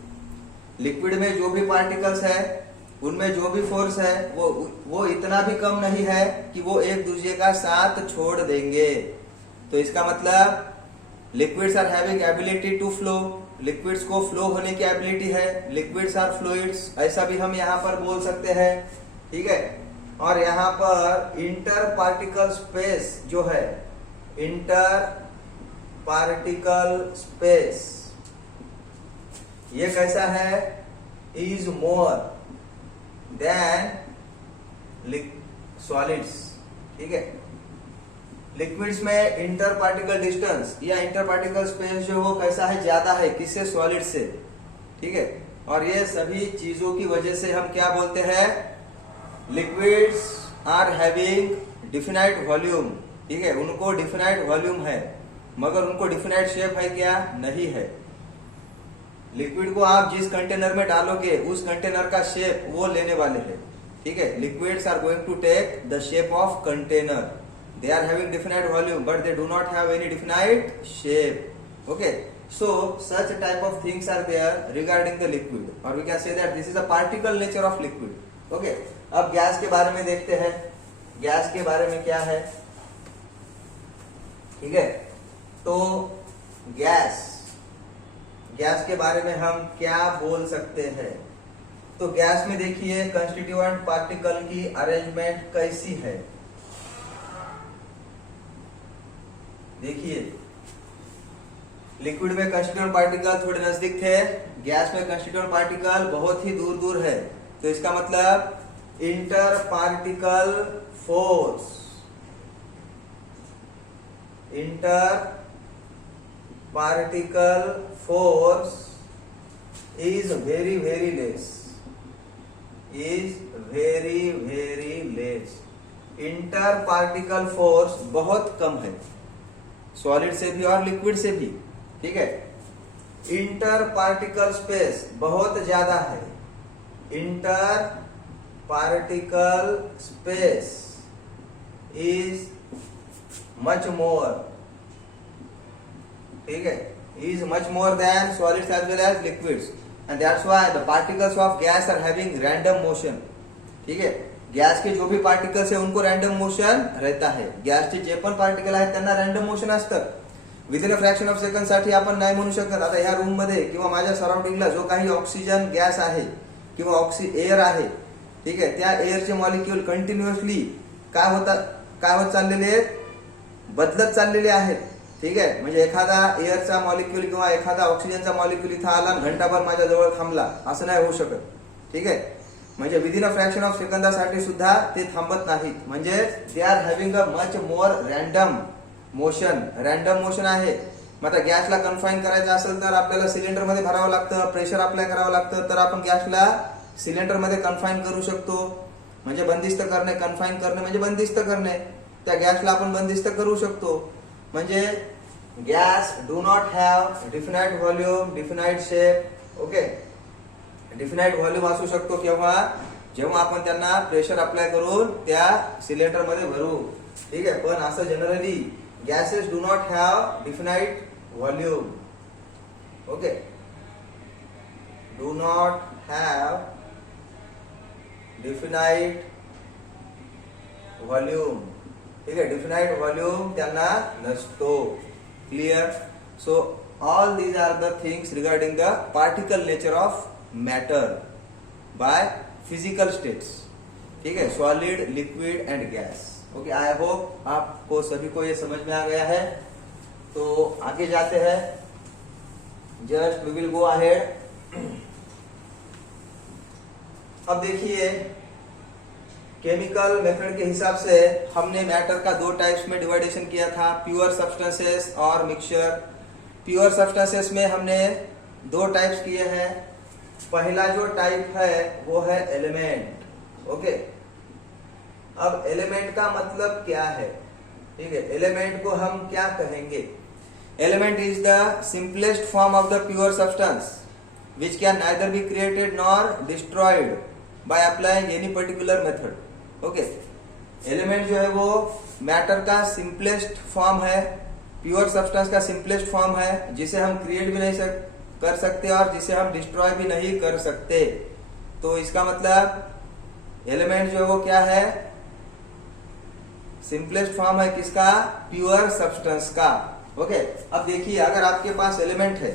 लिक्विड में जो भी पार्टिकल्स है उनमें जो भी फोर्स है वो इतना भी कम नहीं है कि वो एक दूसरे का साथ छोड़ देंगे. तो इसका मतलब liquids are having ability to flow. Liquids को फ्लो होने की एबिलिटी है, लिक्विड्स आर फ्लूइड्स, ऐसा भी हम यहाँ पर बोल सकते हैं, ठीक है। और यहाँ पर इंटर पार्टिकल स्पेस जो है, इंटर पार्टिकल स्पेस, ये कैसा है, इज मोर देन सॉलिड्स, ठीक है। लिक्विड्स में इंटर पार्टिकल डिस्टेंस या इंटर पार्टिकल स्पेस जो हो कैसा है, ज्यादा है, किससे, सॉलिड से, ठीक है। और ये सभी चीजों की वजह से हम क्या बोलते हैं, liquids are having definite volume, ठीक है। उनको डिफिनाइट वॉल्यूम है मगर उनको डिफिनाइट शेप है क्या, नहीं है। लिक्विड को आप जिस कंटेनर में डालोगे उस कंटेनर का शेप वो लेने वाले हैं, ठीक है। Liquids are going to take the shape of container, they are having definite volume but they do not have any definite shape, okay. So such type of things are there regarding the liquid, or we can say that this is a particle nature of liquid, okay. अब गैस के बारे में देखते हैं, गैस के बारे में क्या है, ठीक है। तो गैस के बारे में हम क्या बोल सकते हैं, तो गैस में देखिए कंस्टिट्यूएंट पार्टिकल की अरेंजमेंट कैसी है, देखिए लिक्विड में कंस्टिट्यूएंट पार्टिकल थोड़े नजदीक थे, गैस में कंस्टिट्यूएंट पार्टिकल बहुत ही दूर दूर है। तो इसका मतलब inter particle force, inter particle force is very very less, is very very less. Inter particle force बहुत कम है, सॉलिड से भी और लिक्विड से भी, ठीक है। इंटर पार्टिकल स्पेस बहुत ज्यादा है, inter particle space is much more, ठीक है, is much more than solids as well as liquids, and that's why the particles of gas are having random motion, ठीक है। गॅस के जो भी पार्टिकल्स आहे उनको रॅन्डम मोशन रहता है, गॅसचे जे पण पार्टिकल आहेत त्यांना रॅन्डम मोशन असतं। Within a fraction of second साठी आपण नाही म्हणू शकत आता ह्या रूम मध्ये किंवा माझ्या सराउंडिंगला जो काही ऑक्सिजन गॅस आहे किंवा एअर आहे, ठीक आहे, त्या एअरचे मॉलिक्यूल कंटिन्युअसली काय होत चाललेले आहेत, बदलत चाललेले आहेत, ठीक आहे। म्हणजे एखादा एअरचा मॉलिक्यूल किंवा एखादा ऑक्सिजनचा मॉलिक्यूल इथं आला घंटाभर माझ्या जवळ थांबला असं नाही होऊ शकत, ठीक आहे। म्हणजे विदिन अ फ्रॅक्शन ऑफ सेकंदासाठी सुद्धा ते थांबत नाहीत, म्हणजे they are having a much more random motion, random motion आहे। मग आता गॅसला कन्फाईन करायचं असेल तर आपल्याला सिलेंडर मध्ये भरावं लागतं, प्रेशर अप्लाय करावं लागतं, तर आपण गॅसला सिलेंडर मध्ये कन्फाईन करू शकतो, म्हणजे बंदिस्त करणे, कन्फाईन करणे म्हणजे बंदिस्त करणे, त्या गॅसला आपण बंदिस्त करू शकतो। म्हणजे gas do not have definite volume, definite shape, okay. Definite volume असू शकतो केव्हा, जेव्हा आपण त्यांना प्रेशर अप्लाय करून त्या सिलेंडर मध्ये भरू, ठीक आहे। पण असं generally gases do not have definite volume, okay, do not have definite volume, ठीक आहे, डिफिनाइट व्हॉल्यूम त्यांना नसतो, clear. So all these are the things regarding the particle nature of matter by physical states, ठीक है, solid, liquid and gas, okay. I hope आपको सभी को ये समझ में आ गया है। तो आगे जाते हैं, just we will go ahead. अब देखिए केमिकल मेथड के हिसाब से हमने मैटर का दो टाइप्स में डिवाइडेशन किया था, प्योर सब्सटेंसेस और मिक्सचर। प्योर सब्सटेंसेस में हमने दो टाइप्स किए हैं। पहला जो टाइप है वो है एलिमेंट, ओके। अब एलिमेंट का मतलब क्या है, ठीक है, एलिमेंट को हम क्या कहेंगे। Element is the simplest form of the pure substance which can neither be created nor destroyed by applying any particular method, okay. Element जो है वो मैटर का सिंपलेस्ट फॉर्म है, प्योर सब्सटेंस का सिंपलेस्ट फॉर्म है, जिसे हम क्रिएट भी नहीं कर सकते और जिसे हम डिस्ट्रॉय भी नहीं कर सकते। तो इसका मतलब एलिमेंट जो है वो क्या है, सिंपलेस्ट फॉर्म है किसका, प्योर सब्सटेंस का, ओके। अब देखिए अगर आपके पास एलिमेंट है,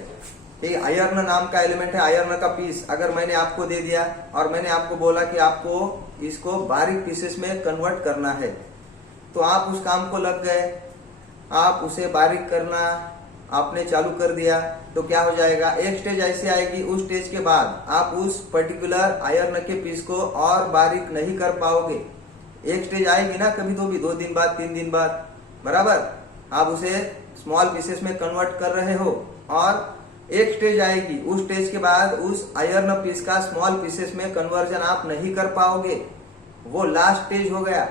ठीक है, आयर्न नाम का एलिमेंट है, आयर्न का पीस अगर मैंने आपको दे दिया और मैंने आपको बोला कि आपको इसको बारीक पीसेस में कन्वर्ट करना है, तो आप उस काम को लग गए, आप उसे बारीक करना आपने चालू कर दिया, तो क्या हो जाएगा, एक स्टेज ऐसी आएगी, उस स्टेज के बाद आप उस पर्टिकुलर आयर्न के पीस को और बारीक नहीं कर पाओगे। एक स्टेज आएगी ना कभी तो भी, 2 दिन बाद 3 दिन बाद, बराबर, आप उसे स्मॉल पीसेस में कन्वर्ट कर रहे हो, और एक स्टेज आएगी, उस स्टेज के बाद उस आयर्न पीस का स्मॉल पीसेस में कन्वर्जन आप नहीं कर पाओगे, वो लास्ट स्टेज हो गया।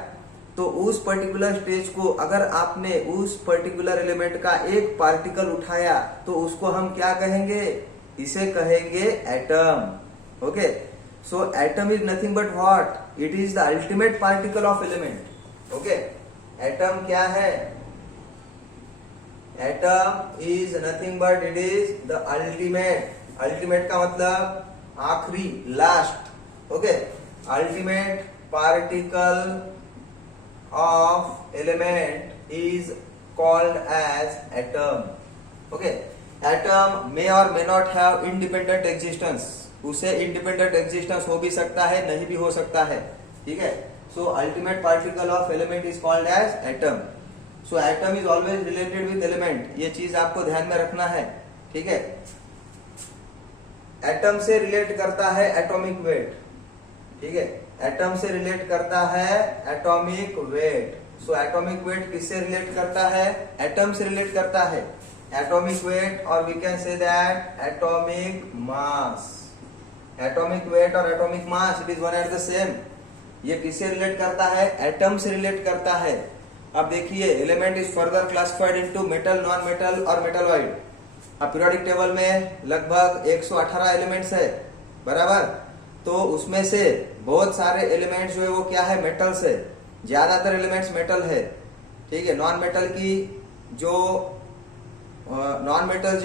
तो उस पर्टिकुलर स्टेज को अगर आपने उस पर्टिकुलर एलिमेंट का एक पार्टिकल उठाया तो उसको हम क्या कहेंगे, इसे कहेंगे atom. Okay, so atom is nothing but what, it is the ultimate particle of element. Okay, atom क्या है, atom is nothing but it is the ultimate, ultimate का मतलब आखिरी, last. Okay, ultimate particle of element is called as atom. Okay, atom may or may not have independent existence, use independent existence हो भी सकता है, नहीं भी हो सकता है, ठीक है। So ultimate particle of element is called as atom. So atom is always related with element, ये चीज आपको ध्यान में रखना है, ठीक है। एटम से रिलेट करता है एटॉमिक वेट, ठीक है, एटम से रिलेट करता है atomic weight. So atomic weight किससे रिलेट करता है, एटम से रिलेट करता है एटॉमिक वेट, और we can say that atomic mass. Atomic weight और atomic mass it is one at the same. ये किससे रिलेट करता है, एटम से रिलेट करता है। अब देखिए, element is further classified into metal, non metal और मेटलॉइड। अब पीरियोडिक टेबल में लगभग 118 एलिमेंट्स है, बराबर, तो उसमें से बहुत सारे एलिमेंट्स जो है वो क्या है, मेटल्स है, ज्यादातर एलिमेंट्स मेटल है, ठीक है। नॉन मेटल की जो नॉन मेटल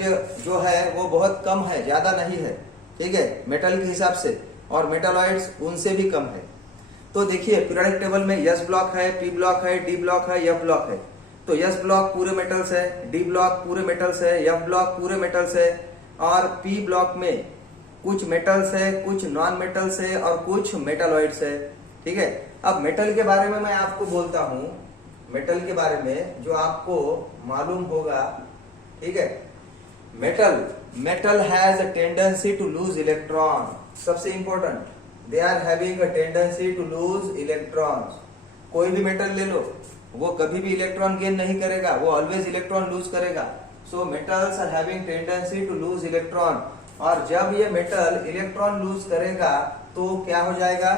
जो है वो बहुत कम है, ज्यादा नहीं है, ठीक है, मेटल के हिसाब से, और मेटलॉइड्स उनसे भी कम है। तो देखिए, पीरियोडिक टेबल में एस ब्लॉक है, पी ब्लॉक है, डी ब्लॉक है, एफ ब्लॉक है। तो एस ब्लॉक पूरे मेटल्स है, डी ब्लॉक पूरे मेटल्स है, एफ ब्लॉक पूरे मेटल्स है, और पी ब्लॉक में कुछ मेटल्स है, कुछ नॉन मेटल्स है और कुछ मेटलॉइड्स है, ठीक है। अब मेटल के बारे में मैं आपको बोलता हूं, मेटल के बारे में जो आपको मालूम होगा, ठीक है। Metal has a tendency to lose electron, सबसे important, they are having a tendency to lose electrons. कोई भी मेटल ले लो, वो कभी भी इलेक्ट्रॉन गेन नहीं करेगा, वो ऑलवेज इलेक्ट्रॉन लूज करेगा। So metals are having tendency to lose electron, और जब ये मेटल इलेक्ट्रॉन लूज करेगा तो क्या हो जाएगा,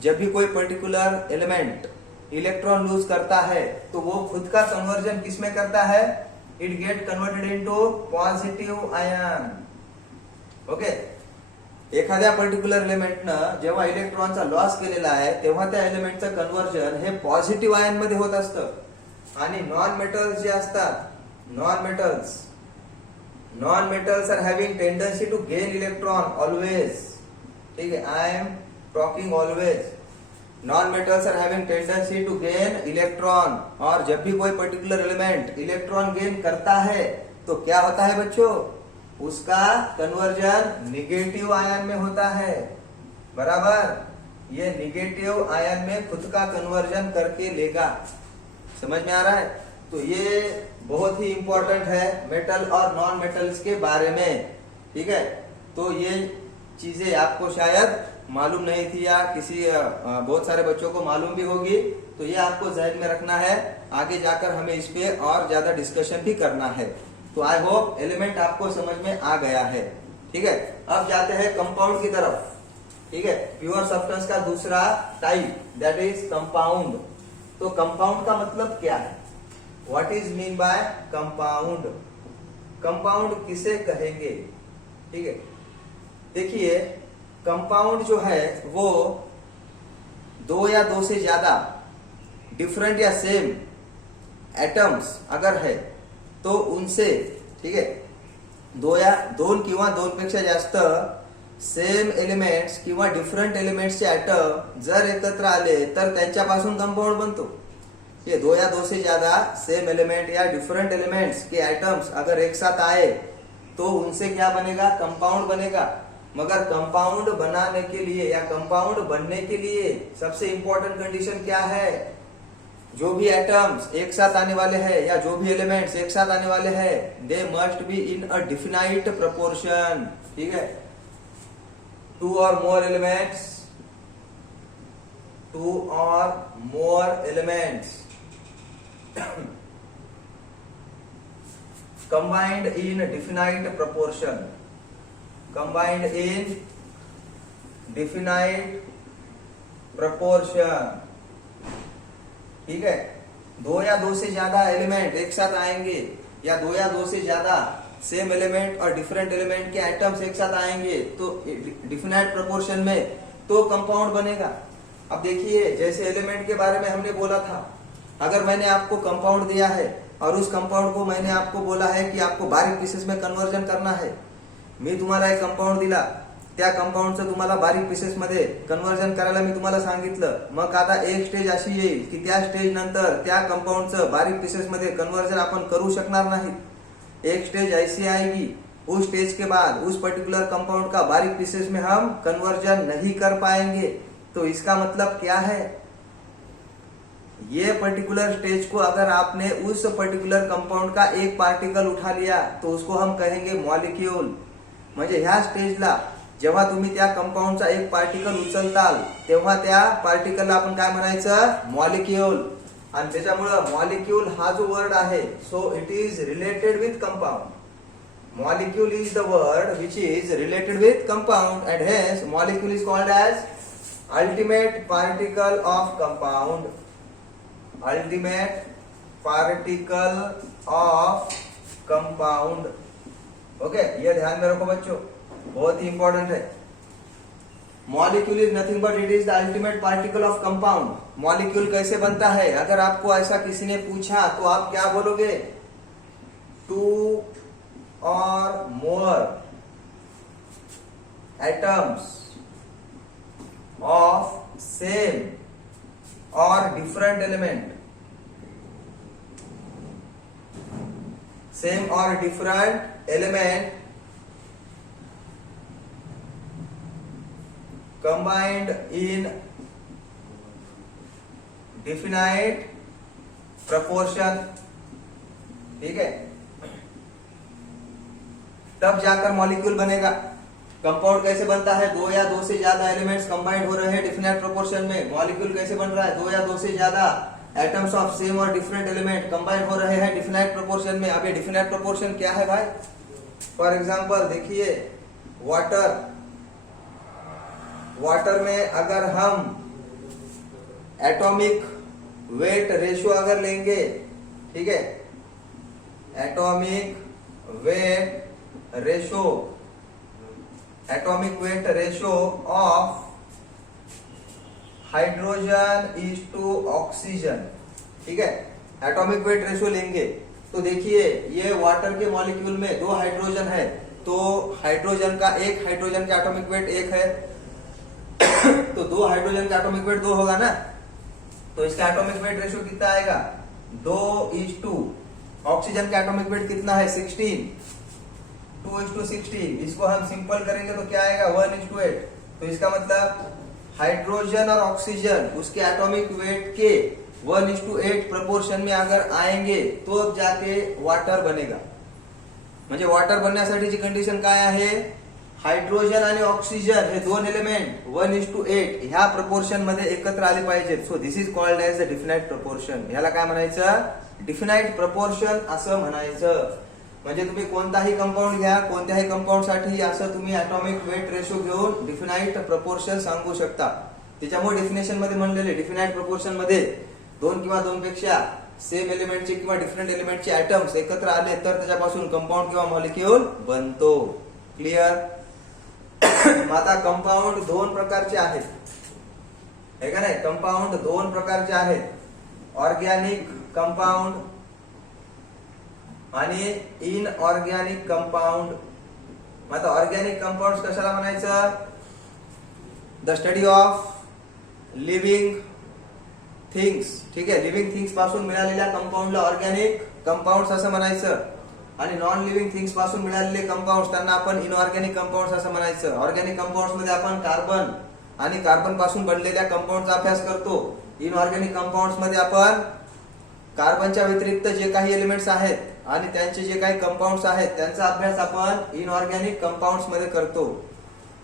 जब भी कोई पर्टिकुलर एलिमेंट इलेक्ट्रॉन लूज करता है तो वो खुद का कन्वर्जन किसमें करता है, it get converted into positive ion. Okay, एखाद्या पर्टिक्युलर एलिमेंटनं जेव्हा इलेक्ट्रॉनचा लॉस केलेला आहे तेव्हा त्या एलिमेंटचं कन्वर्जन हे पॉझिटिव्ह आयन मध्ये होत असतं। आणि नॉन मेटल्स जे असतात, non metals are having tendency to gain electron always, ठीक है, I am talking always. Non metals are having tendency to gain electron, और जब भी कोई पर्टिकुलर एलिमेंट इलेक्ट्रॉन गेन करता है तो क्या होता है बच्चों, उसका कन्वर्जन निगेटिव आयन में होता है, बराबर। ये निगेटिव आयन में खुद का कन्वर्जन करके लेगा, समझ में आ रहा है। तो ये बहुत ही इंपॉर्टेंट है मेटल और नॉन मेटल्स के बारे में, ठीक है। तो ये चीजें आपको शायद मालूम नहीं थी, या किसी बहुत सारे बच्चों को मालूम भी होगी, तो ये आपको जहन में रखना है, आगे जाकर हमें इस पे और ज्यादा डिस्कशन भी करना है। तो आई होप एलिमेंट आपको समझ में आ गया है, ठीक है। अब जाते हैं कंपाउंड की तरफ, ठीक है। प्योर सब्सटेंस का दूसरा टाइप, दैट इज कंपाउंड। तो कंपाउंड का मतलब क्या है, what is mean by compound, compound किसे कहेंगे, ठीक है। देखिए, कंपाउंड जो है वो 2 या 2 से ज्यादा डिफरेंट या सेम एटम्स अगर है तो उनसे, ठीक है, 2 किंवा 2पेक्षा जास्त सेम एलिमेंट्स किंवा डिफरंट एलिमेंट्सचे एटम जर एकत्र आले तर त्यांच्यापासून कंपाउंड बनतो। ये 2 या 2 से ज्यादा सेम एलिमेंट या डिफरेंट एलिमेंट्स के एटम्स अगर एक साथ आए तो उनसे क्या बनेगा, कंपाउंड बनेगा। मगर कंपाउंड बनाने के लिए या कंपाउंड बनने के लिए सबसे इंपॉर्टेंट कंडीशन क्या है, जो भी एटम्स एक साथ आने वाले हैं या जो भी एलिमेंट्स एक साथ आने वाले हैं, they must be in a definite proportion. ठीक है, 2 or more elements, 2 or more elements combined in definite proportion, combined in definite proportion। ठीक है, 2 या 2 से ज्यादा एलिमेंट एक साथ आएंगे या 2 या 2 से ज्यादा सेम एलिमेंट और डिफरेंट एलिमेंट के एटम्स एक साथ आएंगे तो डिफिनाइट प्रोपोर्शन में तो कंपाउंड बनेगा। अब देखिए, जैसे एलिमेंट के बारे में हमने बोला था, अगर मैंने आपको कंपाउंड दिया है और उस कंपाउंड को मैंने आपको बोला है की आपको बारीक पीसेस में कन्वर्जन करना है, मी तुम्हाला एक कंपाउंड दिला, त्या कंपाउंडचं तुम्हाला बारीक पीसेस मध्ये कन्वर्जन करायला मी तुम्हाला सांगितलं, मग आता एक स्टेज अशी येईल की त्या स्टेज नंतर त्या कंपाउंडचं बारीक पीसेस मध्ये कन्वर्जन आपण करू शकणार नाही। एक स्टेज ऐसी आएगी, उस स्टेज के बाद उस पर्टिकुलर कंपाउंड का बारीक पीसेस में हम कन्वर्जन नहीं कर पाएंगे। तो इसका मतलब क्या है, ये पर्टिकुलर स्टेज को अगर आपने उस पर्टिकुलर कंपाउंड का एक पार्टिकल उठा लिया तो उसको हम कहेंगे मॉलिक्यूल। म्हणजे ह्या स्टेजला जेव्हा तुम्ही त्या कंपाउंडचा एक पार्टिकल उचलताल तेव्हा त्या पार्टिकलला आपण काय म्हणायचं, मॉलिक्यूल। आणि त्याच्यामुळे मॉलिक्यूल हा जो वर्ड आहे, so it is related with compound. Molecule is the word which is related with compound and hence molecule is called as ultimate particle of compound, ultimate particle of compound. Okay, ये ध्यान में रखो बच्चों, बहुत ही इंपॉर्टेंट है। Molecule is nothing but it is the ultimate particle of compound. Molecule कैसे बनता है, अगर आपको ऐसा किसी ने पूछा तो आप क्या बोलोगे, 2 or more atoms of same or different element, same or different element combined in definite proportion। ठीक है, तब जाकर मॉलिक्यूल बनेगा। कंपाउंड कैसे बनता है, 2 या 2 से ज्यादा एलिमेंट्स कंबाइंड हो रहे हैं डिफिनाइट प्रोपोर्शन में। मॉलिक्यूल कैसे बन रहा है, 2 या 2 से ज्यादा एटम्स ऑफ सेम और डिफरेंट एलिमेंट कंबाइंड हो रहे हैं डिफिनाइट प्रोपोर्शन में। अब ये डिफिनाइट प्रोपोर्शन क्या है भाई, फॉर एग्जांपल देखिए, वाटर में अगर हम एटॉमिक वेट रेशियो अगर लेंगे, ठीक है, atomic weight ratio of hydrogen is to oxygen. ठीक है, एटॉमिक वेट रेशियो लेंगे तो देखिए, ये वाटर के मॉलिक्यूल में 2 हाइड्रोजन है, तो हाइड्रोजन का एटॉमिक वेट 1 है, तो 2 हाइड्रोजन का एटॉमिक वेट 2 होगा ना, तो इसका एटॉमिक वेट रेशियो कितना आएगा, 2:2। ऑक्सीजन का एटॉमिक वेट कितना है, 16, 2:16। इसको हम सिंपल करेंगे तो क्या आएगा, 1:8। तो इसका मतलब हाइड्रोजन और ऑक्सीजन उसके एटॉमिक वेट के 1:8 प्रपोर्शन में अगर आएंगे तो जाके वाटर बनेगा। म्हणजे वाटर बनण्यासाठीची कंडिशन काय आहे, हायड्रोजन आणि ऑक्सिजन हे 2 एलिमेंट 1:8 ह्या प्रपोर्शन मध्ये एकत्र आले पाहिजेत। So this is called as the definite proportion. याला काय म्हणायचं, डिफिनाइट प्रपोर्शन असं म्हणायचं। म्हणजे तुम्ही कोणताही कंपाऊंड घ्या, कोणत्याही कंपाऊंड साठी असं तुम्ही एटॉमिक वेट रेशो घेऊन डिफिनाइट प्रपोर्शन सांगू शकता। त्याच्यामुळे डेफिनेशन मध्ये म्हणलेले डिफिनाइट प्रपोर्शन मध्ये 2 किंवा 2 पेक्षा सेम एलिमेंटचे किंवा डिफरंट एलिमेंटचे एटम्स एकत्र आले तर त्याच्यापासून कंपाऊंड किंवा मॉलिक्यूल बनतो। क्लियर। आता कंपाऊंड 2 प्रकारचे आहेत, है का नाही, कंपाऊंड 2 प्रकारचे आहेत, ऑर्गॅनिक कंपाऊंड आणि इनऑर्गॅनिक कंपाऊंड। आता ऑर्गॅनिक कंपाऊंड कशाला म्हणायचं, the study of living things. ठीक आहे, लिव्हिंग थिंग्स पासून मिळालेल्या कंपाऊंडला ऑर्गॅनिक कंपाऊंड्स असं म्हणायचं। आणि नॉन लिव्हिंग थिंग्स पासून मिळालेले कंपाऊंड त्यांना आपण इनऑर्गॅनिक कंपाऊंड असं म्हणायचं. ऑर्गॅनिक कंपाऊंड मध्ये आपण कार्बन आणि कार्बन पासून बनलेल्या कंपाऊंडचा अभ्यास करतो. इनऑर्गॅनिक कंपाऊंड मध्ये आपण कार्बनच्या व्यतिरिक्त जे काही एलिमेंट्स आहेत आणि त्यांचे जे काही कंपाऊंड्स आहेत त्यांचा अभ्यास आपण इनऑर्गॅनिक कंपाऊंड्स मध्ये करतो.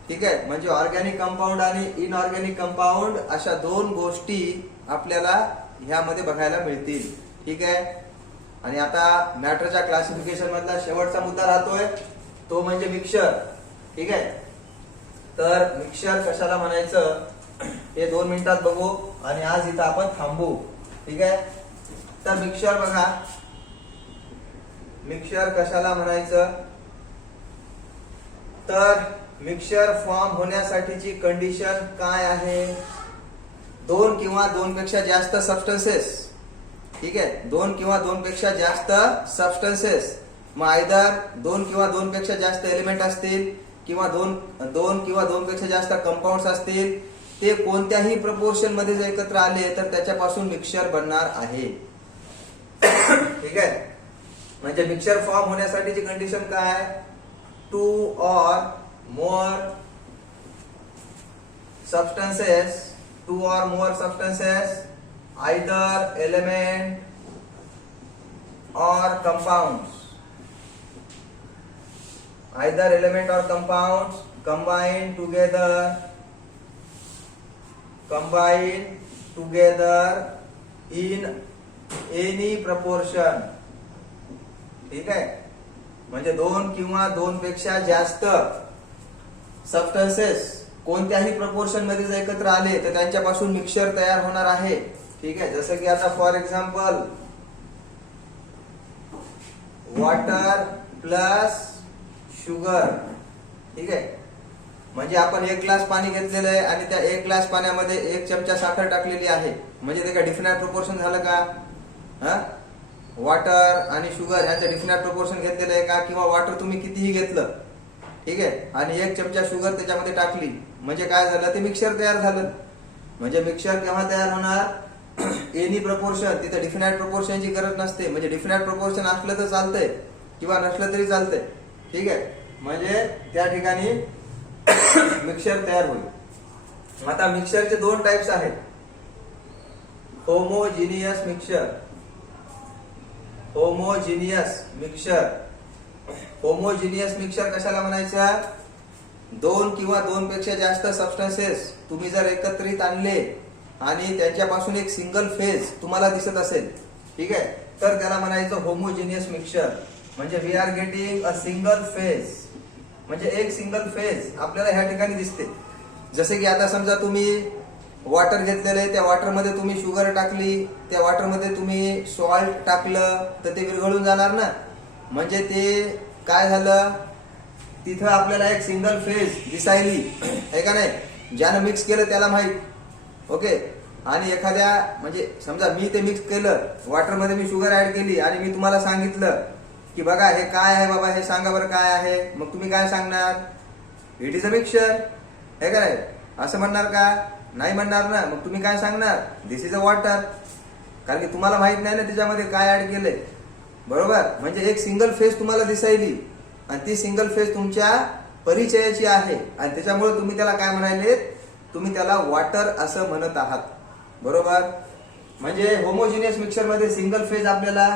ठीक आहे, म्हणजे ऑर्गॅनिक कंपाऊंड आणि इनऑर्गॅनिक कंपाऊंड अशा दोन गोष्टी आपल्याला ह्यामध्ये बघायला मिळतील. ठीक आहे, आणि आता मॅटरच्या क्लासिफिकेशन मधला शेवटचा मुद्दा राहतोय तो म्हणजे मिक्सचर. ठीक आहे, तर मिक्सचर कशाला म्हणायचं हे 2 मिनिटात बघू आणि आज इथं आपण थांबू. ठीक आहे, तर मिक्सचर बघा, मिक्सचर कशाला म्हणायचं तर मिक्सचर फॉर्म होण्यासाठीची कंडिशन काय आहे? 2 किंवा 2 पेक्षा जास्त सबस्टन्सेस. ठीक आहे, 2 किंवा 2 पेक्षा जास्त सबस्टन्सेस, मग आयदर 2 किंवा 2 पेक्षा जास्त एलिमेंट असतील किंवा 2 किंवा 2 पेक्षा जास्त कंपाऊंड्स असतील, ते कोणत्याही प्रपोर्शन मध्ये जर एकत्र आले तर त्याच्यापासून मिक्सचर बनणार आहे. ठीक आहे, म्हणजे मिक्सचर फॉर्म होण्यासाठीची कंडिशन काय? 2 or more substances, 2 or more substances, either element or compounds, either element or compounds combine together in any proportion. ठीक आहे, म्हणजे 2 किंवा 2 पेक्षा जास्त सबस्टन्सेस कोणत्याही प्रपोर्शन मध्ये जर एकत्र आले तर त्यांच्यापासून मिक्सचर तयार होणार आहे. ठीक आहे, जसं की आता for example water plus sugar. ठीक आहे, म्हणजे आपण 1 ग्लास पाणी घेतलेलं आहे आणि त्या 1 ग्लास पाण्यामध्ये 1 चमचा साखर टाकलेली आहे, म्हणजे ते काय डिफिनाइट प्रोपोर्शन झालं का? वॉटर आणि शुगर यांचं डिफिनाइट प्रोपोर्शन घेतलेलं आहे का? किंवा वॉटर तुम्ही कितीही घेतलं, ठीक आहे, आणि 1 चमचा शुगर त्याच्यामध्ये टाकली, म्हणजे काय झालं? ते मिक्सचर तयार झालं. म्हणजे मिक्सचर केव्हा तयार होणार? Any proportion. तिथे डिफिनाइट प्रोपोर्शनची गरज नसते, म्हणजे डिफिनाइट प्रोपोर्शन असलं तर चालतंय किंवा नसलं तरी चालतंय. ठीक आहे, म्हणजे त्या ठिकाणी मिक्सचर तयार होईल. आता मिक्सचरचे 2 टाइप्स आहेत, homogeneous mixture. Homogeneous mixture. Homogeneous mixture कशाला म्हणायचं? 2 किंवा 2 पेक्षा जास्त सबस्टन्सेस तुम्ही जर एकत्रित आणले आणि त्यांच्यापासून एक सिंगल फेज तुम्हाला दिसत असेल, ठीक आहे, तर त्याला म्हणायचं होमोजिनियस मिक्सचर. म्हणजे we are getting a single phase, म्हणजे एक सिंगल फेज आपल्याला ह्या ठिकाणी दिसते. जसे की आता समजा तुम्ही वॉटर घेतलेलं आहे, त्या वॉटरमध्ये तुम्ही शुगर टाकली, त्या वॉटरमध्ये तुम्ही सॉल्ट टाकलं तर ते विरघळून जाणार ना. म्हणजे ते काय झालं? तिथं आपल्याला एक सिंगल फेज दिसायली आहे का नाही? ज्यानं मिक्स केलं त्याला माहित. ओके, आणि एखाद्या म्हणजे समजा मी ते मिक्स केलं, वॉटरमध्ये मी शुगर ऍड केली आणि मी तुम्हाला सांगितलं की बघा हे काय आहे बाबा, हे सांगा बरं काय आहे. मग तुम्ही काय सांगणार? इट इज अ मिक्सचर, आहे का नाही? असं म्हणणार का? नाही म्हणणार ना. मग तुम्ही काय सांगणार? दिस इज अ वॉटर, कारण की तुम्हाला माहित नाही ना त्याच्यामध्ये काय ऍड केलंय. बरोबर, म्हणजे एक सिंगल फेज तुम्हाला दिसायली आणि ती सिंगल फेज तुमच्या परिचयाची आहे आणि त्याच्यामुळे तुम्ही त्याला काय म्हणाले? तुम्ही त्याला वॉटर असं म्हणत आहात. बरोबर, म्हणजे होमोजिनियस मिक्सचर मध्ये सिंगल फेज आपल्याला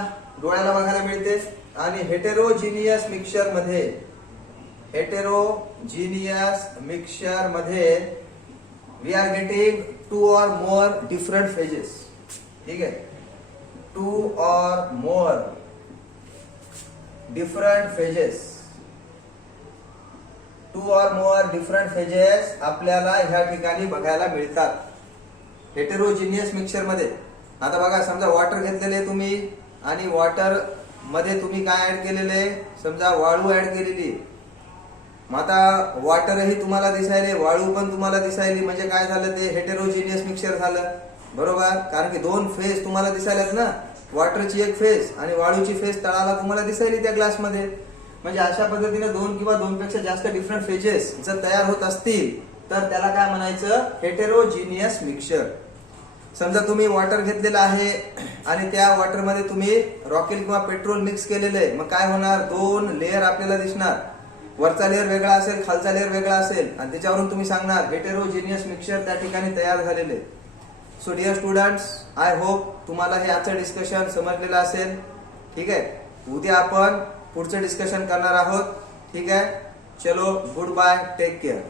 डोळ्याला बघायला मिळते आणि हेटेरोजिनियस मिक्सचर मध्ये we are getting 2 or more different phases. ठीक आहे, 2 or more different phases. 2 or more different phases आपल्याला ह्या ठिकाणी बघायला मिळतात हेटेरोजिनियस मिक्सचर मध्ये. आता बघा, समजा वॉटर घेतलेले तुम्ही आणि वॉटर मध्ये तुम्ही काय ऍड केलेले? समजा वाळू ऍड केलेली. मग आता वॉटरही तुम्हाला दिसायले, वाळू पण तुम्हाला दिसायली, म्हणजे काय झालं? ते हेटेरोजिनियस मिक्सचर झालं. बरोबर, कारण की 2 फेज तुम्हाला दिसायलात ना, वॉटरची एक फेज आणि वाळूची फेज तळाला तुम्हाला दिसायली त्या ग्लासमध्ये. म्हणजे अशा पद्धतीने 2 किंवा 2 पेक्षा जास्त डिफरंट फेजेस जर तयार होत असतील तर त्याला काय म्हणायचं? हेटेरोजिनियस मिक्सचर. समजा तुम्ही वॉटर घेतलेलं आहे आणि त्या वॉटर मध्ये तुम्ही रॉकेल किंवा पेट्रोल मिक्स केलेलं आहे, मग काय होणार, दोन लेअर आपल्याला दिसणार. वरचा लेअर वेगळा असेल, खालचा लेअर वेगळा असेल आणि त्याच्यावरून तुम्ही सांगणार हेटेरोजिनियस मिक्सचर त्या ठिकाणी तयार झालेले. So dear students, I hope तुम्हाला हे आजचं डिस्कशन समजलेलं असेल. ठीक आहे, उद्या आपण पुढचं डिस्कशन करणार आहोत. ठीक आहे, चलो गुड बाय, टेक केअर.